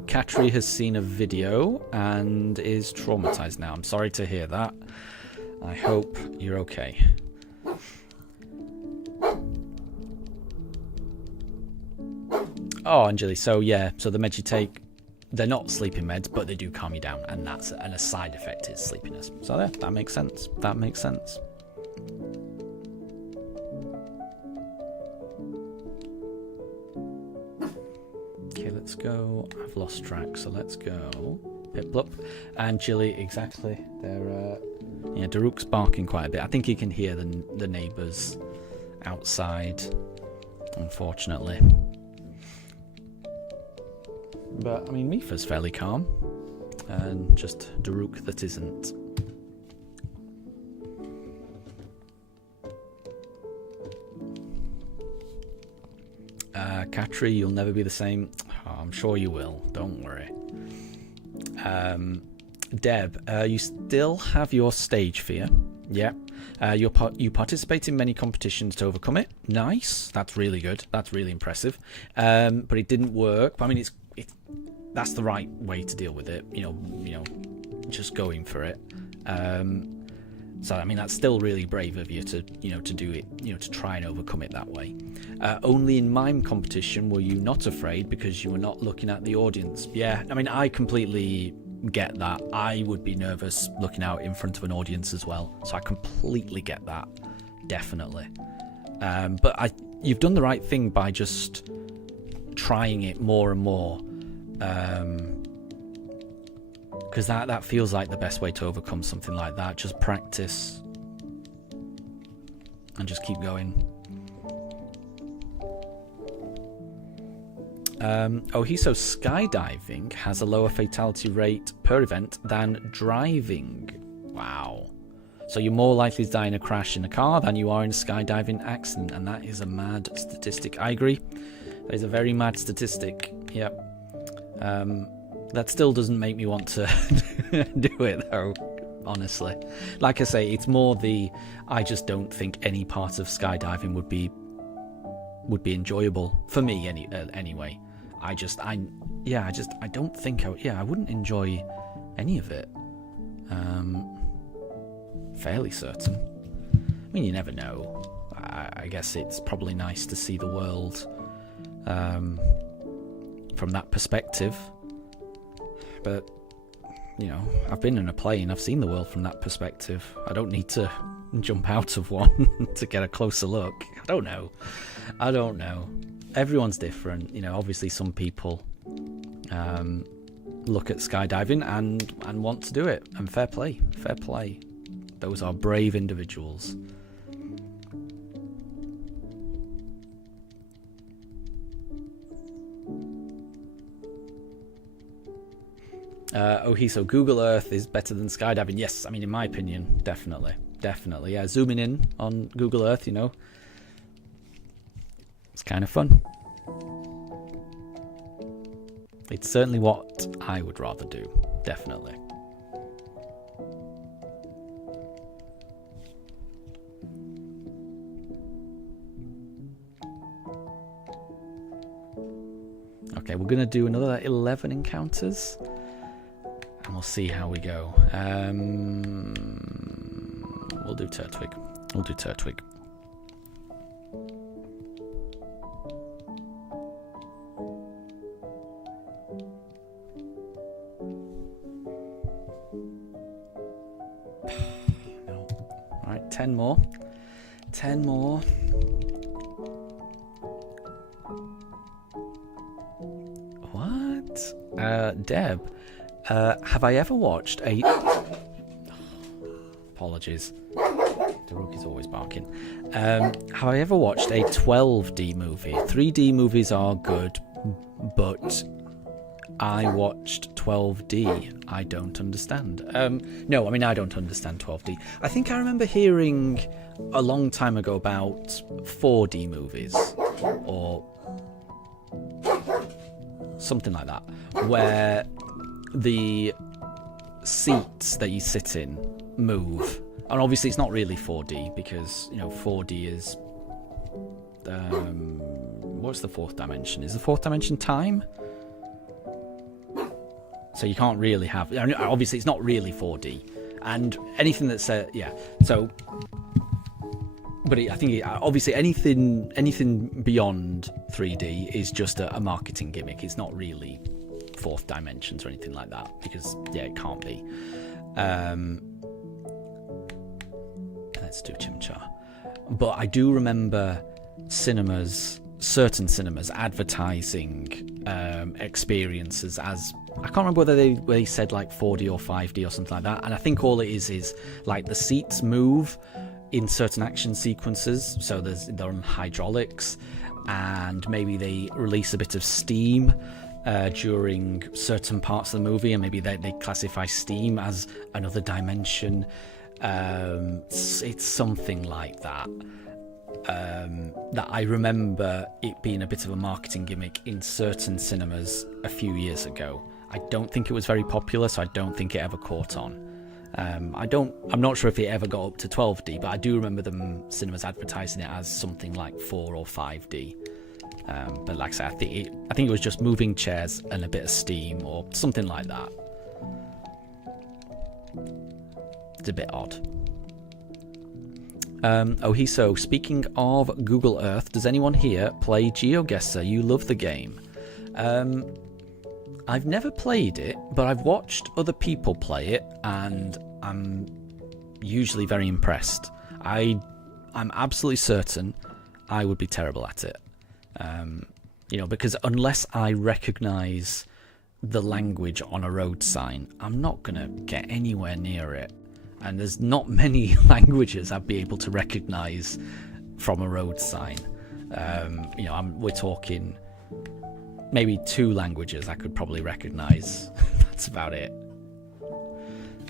Katri has seen a video and is traumatized now. I'm sorry to hear that. I hope you're okay. Oh, Anjali, so the meds you take, they're not sleeping meds, but they do calm you down, and a side effect is sleepiness. So that makes sense. That makes sense. Okay, let's go. I've lost track, so let's go. Piplup and Jilly, exactly. They're Daruk's barking quite a bit. I think he can hear the neighbours outside, unfortunately. But I mean, Mifa's fairly calm, and just Daruk that isn't. Katri, you'll never be the same. Oh, I'm sure you will. Don't worry. Deb, you still have your stage fear. Yeah. You participate in many competitions to overcome it. Nice. That's really good. That's really impressive. But it didn't work. I mean, that's the right way to deal with it. Just going for it. So I mean, that's still really brave of you to do it, to try and overcome it that way. Only in mime competition were you not afraid because you were not looking at the audience. Yeah, I mean, I completely get that. I would be nervous looking out in front of an audience as well. So I completely get that, definitely. But you've done the right thing by just trying it more and more. Because that feels like the best way to overcome something like that. Just practice and just keep going. So skydiving has a lower fatality rate per event than driving. Wow. So you're more likely to die in a crash in a car than you are in a skydiving accident, and that is a mad statistic. I agree. That is a very mad statistic. Yep. That still doesn't make me want to do it, though, honestly. Like I say, it's more I just don't think any part of skydiving would be enjoyable for me anyway. I don't think I wouldn't enjoy any of it. Fairly certain. I mean, you never know. I guess it's probably nice to see the world from that perspective. But, I've been in a plane. I've seen the world from that perspective. I don't need to jump out of one to get a closer look. I don't know. Everyone's different. Obviously some people look at skydiving and want to do it. And fair play. Those are brave individuals. So Google Earth is better than skydiving. Yes, I mean, in my opinion, definitely. Yeah, zooming in on Google Earth, It's kind of fun. It's certainly what I would rather do, definitely. Okay, we're going to do another 11 encounters, and we'll see how we go. We'll do Turtwig. We'll do Turtwig. No. All right, 10 more. 10 more. Deb, have I ever watched a... Apologies. Daruki's always barking. Have I ever watched a 12D movie? 3D movies are good, but I watched 12D. I don't understand. No, I mean, I don't understand 12D. I think I remember hearing a long time ago about 4D movies, or something like that, where the seats that you sit in move. And obviously it's not really 4D, because, you know, 4D is what's the fourth dimension? Is the fourth dimension time? So you can't really have, obviously it's not really 4D, and anything that's yeah, so but I think obviously anything beyond 3D is just a marketing gimmick. It's not really fourth dimensions or anything like that, because yeah, it can't be. Let's do Chimchar. But I do remember certain cinemas advertising experiences as, I can't remember whether they said like 4D or 5D or something like that, and I think all it is like the seats move in certain action sequences, so they're on hydraulics, and maybe they release a bit of steam during certain parts of the movie, and maybe they classify steam as another dimension. It's something like that. That I remember it being a bit of a marketing gimmick in certain cinemas a few years ago. I don't think it was very popular, so I don't think it ever caught on. I'm not sure if it ever got up to 12D, but I do remember them cinemas advertising it as something like 4 or 5D. But like I said, I think it was just moving chairs and a bit of steam or something like that. It's a bit odd. Ohiso, speaking of Google Earth, does anyone here play GeoGuessr? You love the game. I've never played it, but I've watched other people play it, and I'm usually very impressed. I'm absolutely certain I would be terrible at it. Because unless I recognise the language on a road sign, I'm not going to get anywhere near it. And there's not many languages I'd be able to recognise from a road sign. We're talking maybe 2 languages I could probably recognise. That's about it.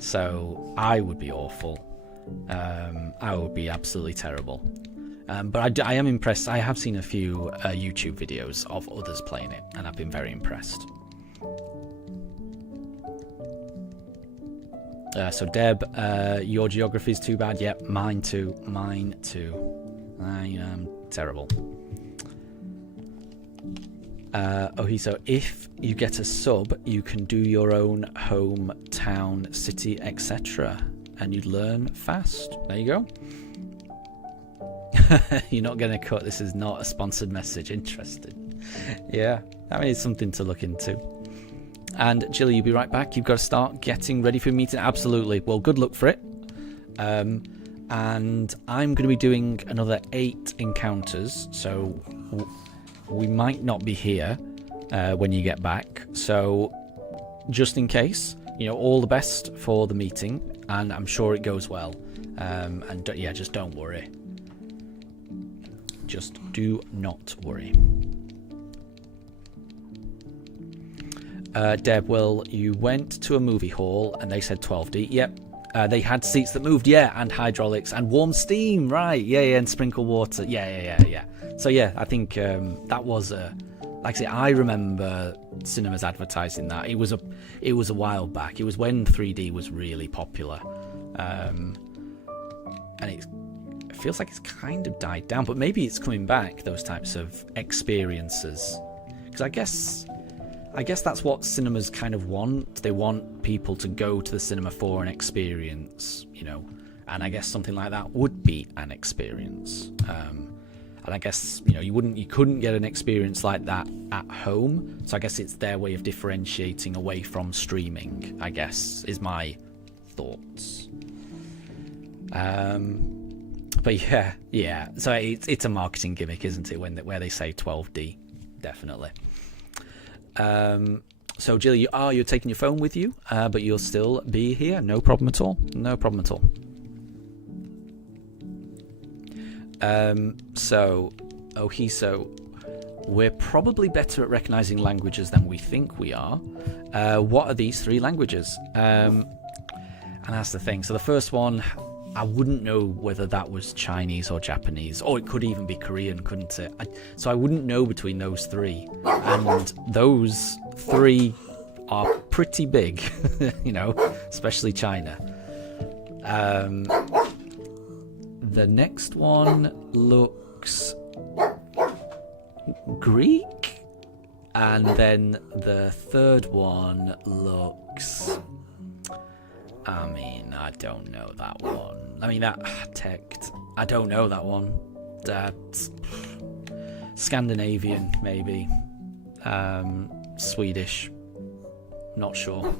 So I would be awful. I would be absolutely terrible. But I am impressed. I have seen a few YouTube videos of others playing it, and I've been very impressed. So Deb, your geography is too bad. Yep, mine too. I am terrible. So if you get a sub, you can do your own hometown, city, etc. And you'd learn fast. There you go. You're not going to cut. This is not a sponsored message. Interesting. Yeah, I mean, it's something to look into. And Jilly, you'll be right back. You've got to start getting ready for your meeting. Absolutely. Well, good luck for it. And I'm going to be doing another 8 encounters. So we might not be here when you get back. So just in case, all the best for the meeting. And I'm sure it goes well. And yeah, just don't worry. Just do not worry. Deb, well, you went to a movie hall and they said 12D. Yep. They had seats that moved, yeah, and hydraulics and warm steam, right? Yeah, and sprinkle water, yeah. So yeah, I think that was like I say, I remember cinemas advertising that. It was a while back. It was when 3D was really popular, and it feels like it's kind of died down, but maybe it's coming back. Those types of experiences, because I guess that's what cinemas kind of want. They want people to go to the cinema for an experience, and I guess something like that would be an experience. And I guess, you couldn't get an experience like that at home. So I guess it's their way of differentiating away from streaming, I guess, is my thoughts. But yeah. So it's a marketing gimmick, isn't it? Where they say 12D, definitely. So Jill, you're taking your phone with you, but you'll still be here. No problem at all. So Ohiso, we're probably better at recognizing languages than we think we are. What are these 3 languages? And that's the thing. So the first one, I wouldn't know whether that was Chinese or Japanese, or it could even be Korean, couldn't it? So I wouldn't know between those 3. And those 3 are pretty big, especially China. The next one looks Greek, and then the third one looks... I don't know that one. I don't know that one. That's Scandinavian, maybe. Swedish. Not sure.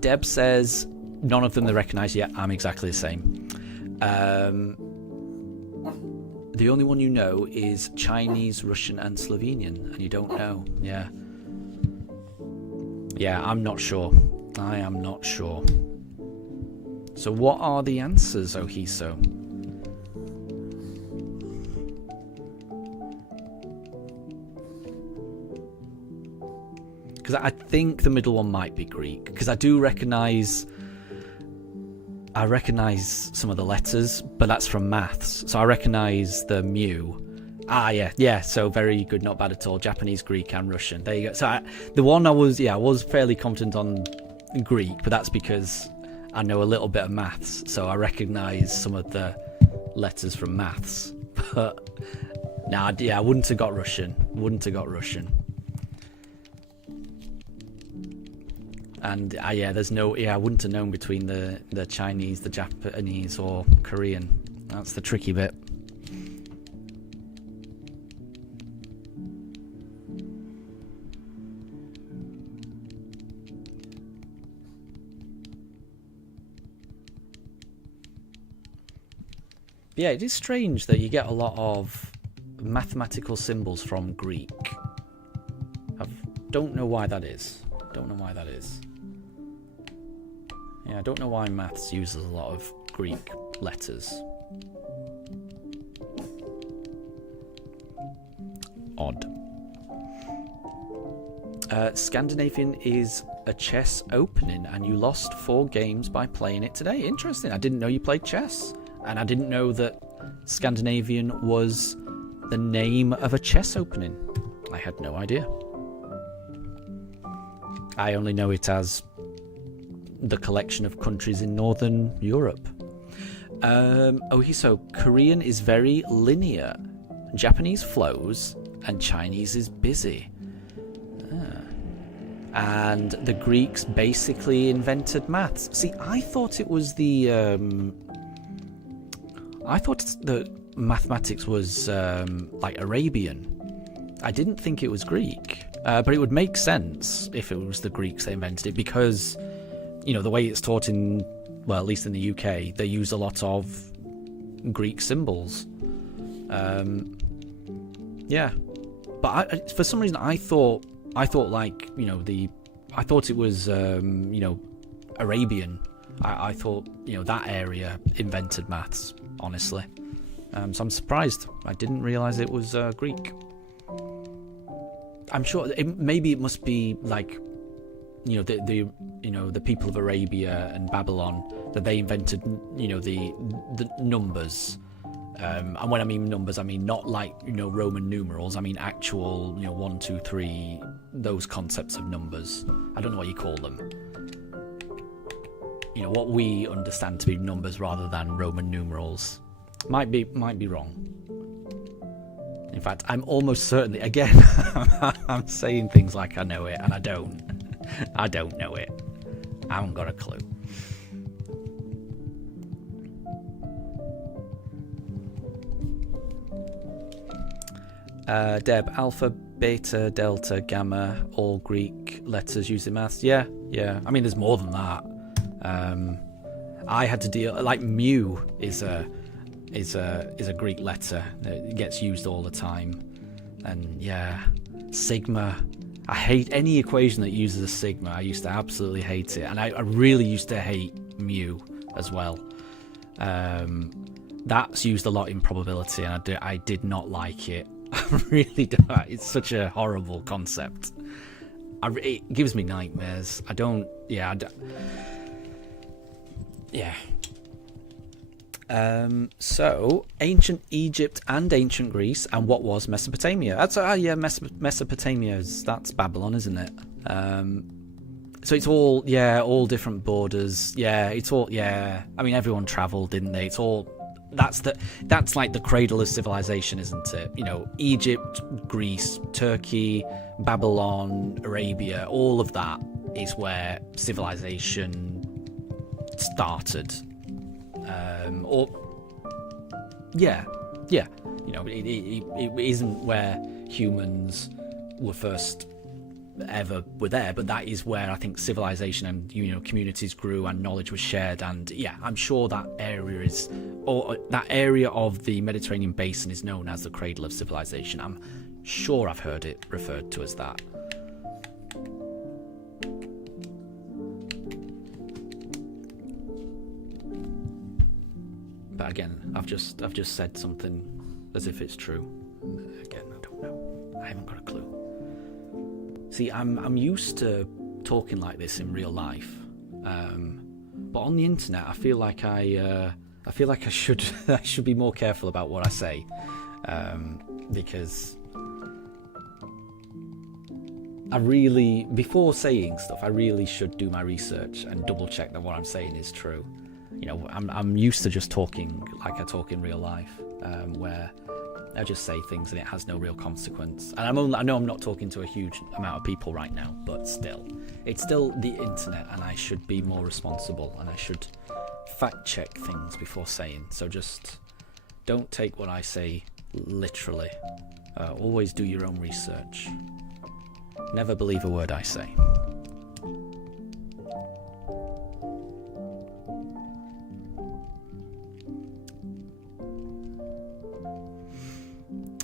Deb says none of them they recognise yet. I'm exactly the same. The only one you know is Chinese, Russian, and Slovenian, and you don't know. Yeah, I'm not sure. I am not sure. So what are the answers, Ohiso? Because I think the middle one might be Greek, because I recognise some of the letters, but that's from maths. So I recognise the mu. Yeah. So very good, not bad at all. Japanese, Greek, and Russian. There you go. So the one I was fairly confident on Greek, but that's because I know a little bit of maths, so I recognise some of the letters from maths. But I wouldn't have got Russian. And there's no. I wouldn't have known between the Chinese, the Japanese, or Korean. That's the tricky bit. Yeah, it is strange that you get a lot of mathematical symbols from Greek. I don't know why that is. Yeah, I don't know why maths uses a lot of Greek letters. Odd. Scandinavian is a chess opening, and you lost 4 games by playing it today. Interesting. I didn't know you played chess, and I didn't know that Scandinavian was the name of a chess opening. I had no idea. I only know it as the collection of countries in Northern Europe. So Korean is very linear, Japanese flows, and Chinese is busy. And the Greeks basically invented maths. See, I thought it was I thought that mathematics was like Arabian. I didn't think it was Greek. But it would make sense if it was the Greeks that invented it, because, the way it's taught at least in the UK, they use a lot of Greek symbols. But for some reason I thought like, I thought it was, Arabian. I thought, that area invented maths, honestly. So I'm surprised. I didn't realise it was Greek. I'm sure maybe it must be like, the the people of Arabia and Babylon, that they invented, the numbers. And when I mean numbers, I mean not like, Roman numerals. I mean actual, 1, 2, 3, those concepts of numbers. I don't know what you call them. What we understand to be numbers rather than Roman numerals. Might be wrong. In fact, I'm almost certainly, again, I'm saying things like I know it, and I don't. I don't know it. I haven't got a clue. Deb, alpha, beta, delta, gamma, all Greek letters using maths. Yeah. I mean, there's more than that. I had to deal, like mu is a Greek letter. It gets used all the time. And yeah, sigma. I hate any equation that uses a sigma. I used to absolutely hate it. And I really used to hate mu as well. That's used a lot in probability, and I did not like it. I really don't. It's such a horrible concept. It gives me nightmares. So ancient Egypt and ancient Greece, and what was Mesopotamia? That's Mesopotamia's, that's Babylon, isn't it? So it's all different borders. It's all I mean, everyone travelled, didn't they? It's all that's like the cradle of civilization, isn't it? Egypt, Greece, Turkey, Babylon, Arabia, all of that is where civilization started. It isn't where humans were first ever were there, but that is where I think civilization and communities grew and knowledge was shared. And I'm sure that area of the Mediterranean basin is known as the cradle of civilization. I'm sure I've heard it referred to as that. But again, I've just said something as if it's true. Again, I don't know. I haven't got a clue. See, I'm used to talking like this in real life, but on the internet, I feel like I should be more careful about what I say, because before saying stuff, I really should do my research and double check that what I'm saying is true. I'm used to just talking like I talk in real life, where I just say things and it has no real consequence. And I know I'm not talking to a huge amount of people right now, but still, it's still the internet, and I should be more responsible, and I should fact check things before saying. So just don't take what I say literally. Always do your own research. Never believe a word I say.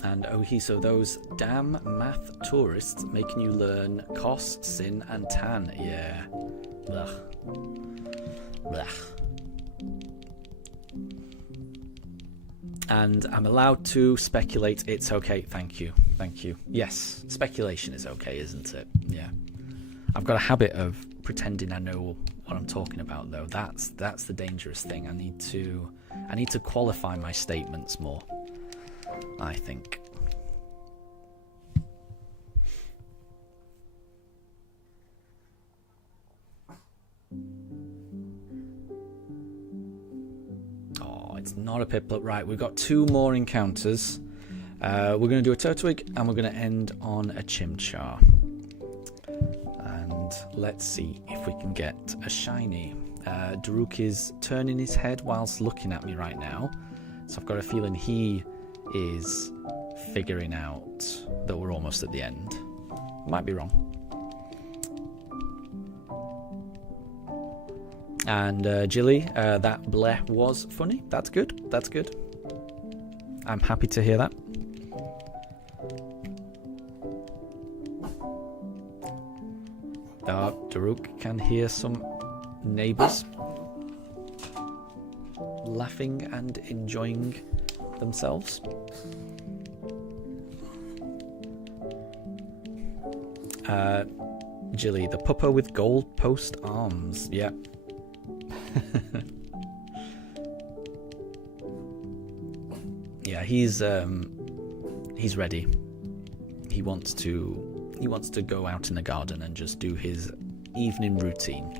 And so those damn math tourists making you learn cos, sin, and tan. Yeah. Blech. Blech. And I'm allowed to speculate. It's okay. Thank you. Yes, speculation is okay, isn't it? Yeah. I've got a habit of pretending I know what I'm talking about, though. That's the dangerous thing. I need to qualify my statements more, I think. Oh, it's not a Piplup. Right, we've got 2 more encounters. We're going to do a Turtwig, and we're going to end on a Chimchar. And let's see if we can get a shiny. Daruk is turning his head whilst looking at me right now, so I've got a feeling he is figuring out that we're almost at the end. Might be wrong. And Jilly, that bleh was funny. That's good. I'm happy to hear that. Daruk can hear some neighbours laughing and enjoying themselves. Jilly, the puppo with gold post arms. Yeah. Yeah, he's ready. He wants to go out in the garden and just do his evening routine.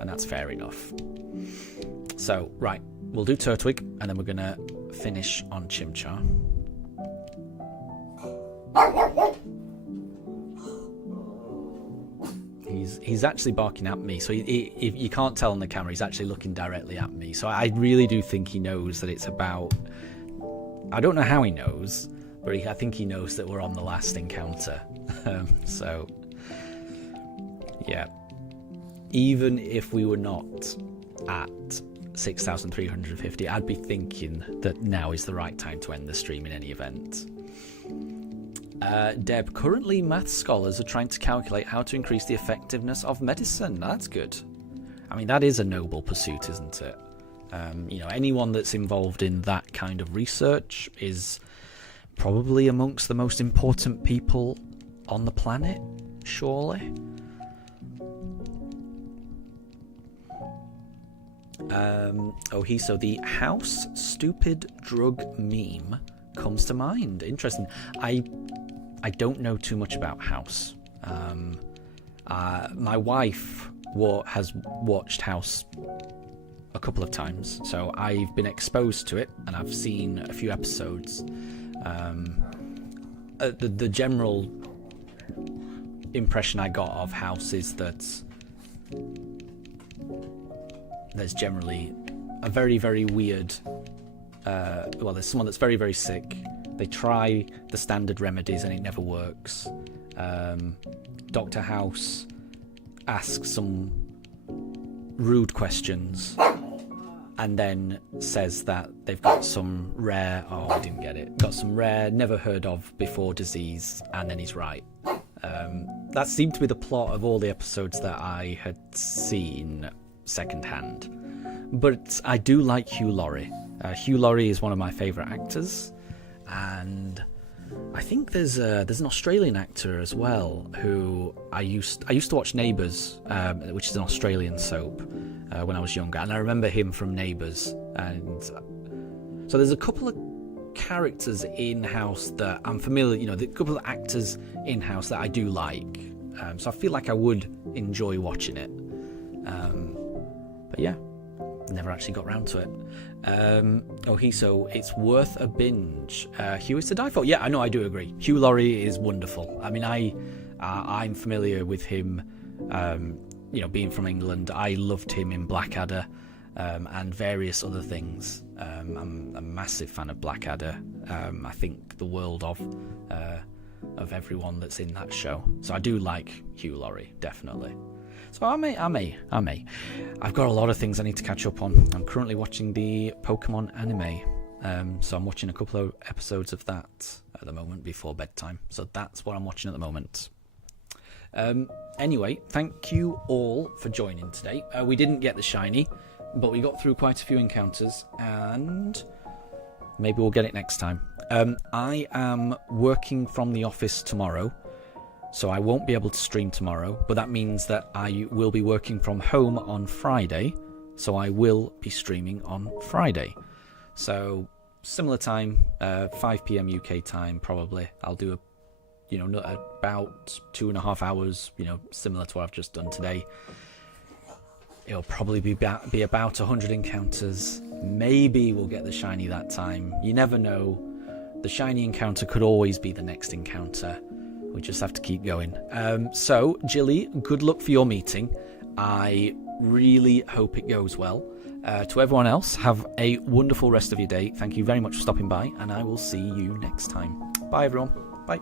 And that's fair enough. So, right, we'll do Turtwig, and then we're going to finish on Chimchar. He's actually barking at me, so if you can't tell on the camera, he's actually looking directly at me. So I really do think he knows that it's about... I don't know how he knows, but I think he knows that we're on the last encounter. So, yeah. Even if we were not at 6,350, I'd be thinking that now is the right time to end the stream in any event. Deb, currently maths scholars are trying to calculate how to increase the effectiveness of medicine. That's good. I mean, that is a noble pursuit, isn't it? You know, anyone that's involved in that kind of research is probably amongst the most important people on the planet, surely. So the house stupid drug meme comes to mind. Interesting. I don't know too much about House. My wife has watched House a couple of times, so I've been exposed to it and I've seen a few episodes. The general impression I got of House is that there's generally a very, very weird... there's someone that's very, very sick. They try the standard remedies and it never works. Dr. House asks some rude questions and then says that they've got some rare... Oh, I didn't get it. Got some rare, never heard of before disease, and then he's right. That seemed to be the plot of all the episodes that I had seen secondhand. But I do like Hugh Laurie. Hugh Laurie is one of my favourite actors, and I think there's an Australian actor as well who I used to watch Neighbours, which is an Australian soap, when I was younger, and I remember him from Neighbours. And so there's a couple of characters in House that I'm familiar, you know, the couple of actors in House that I do like. So I feel like I would enjoy watching it. But yeah, never actually got round to it. So it's worth a binge. Hugh is to die for. Yeah, I know, I do agree. Hugh Laurie is wonderful. I mean, I'm familiar with him, you know, being from England. I loved him in Blackadder, and various other things. I'm a massive fan of Blackadder. I think the world of everyone that's in that show. So I do like Hugh Laurie, definitely. So I may. I've got a lot of things I need to catch up on. I'm currently watching the Pokémon anime. So I'm watching a couple of episodes of that at the moment before bedtime. So that's what I'm watching at the moment. Anyway, thank you all for joining today. We didn't get the shiny, but we got through quite a few encounters, and maybe we'll get it next time. I am working from the office tomorrow, so I won't be able to stream tomorrow, but that means that I will be working from home on Friday, so I will be streaming on Friday. So similar time, 5 p.m. UK time probably. I'll do about 2.5 hours, similar to what I've just done today. It'll probably be about 100 encounters. Maybe we'll get the shiny that time. You never know. The shiny encounter could always be the next encounter. We just have to keep going. So, Jilly, good luck for your meeting. I really hope it goes well. To everyone else, have a wonderful rest of your day. Thank you very much for stopping by, and I will see you next time. Bye, everyone. Bye.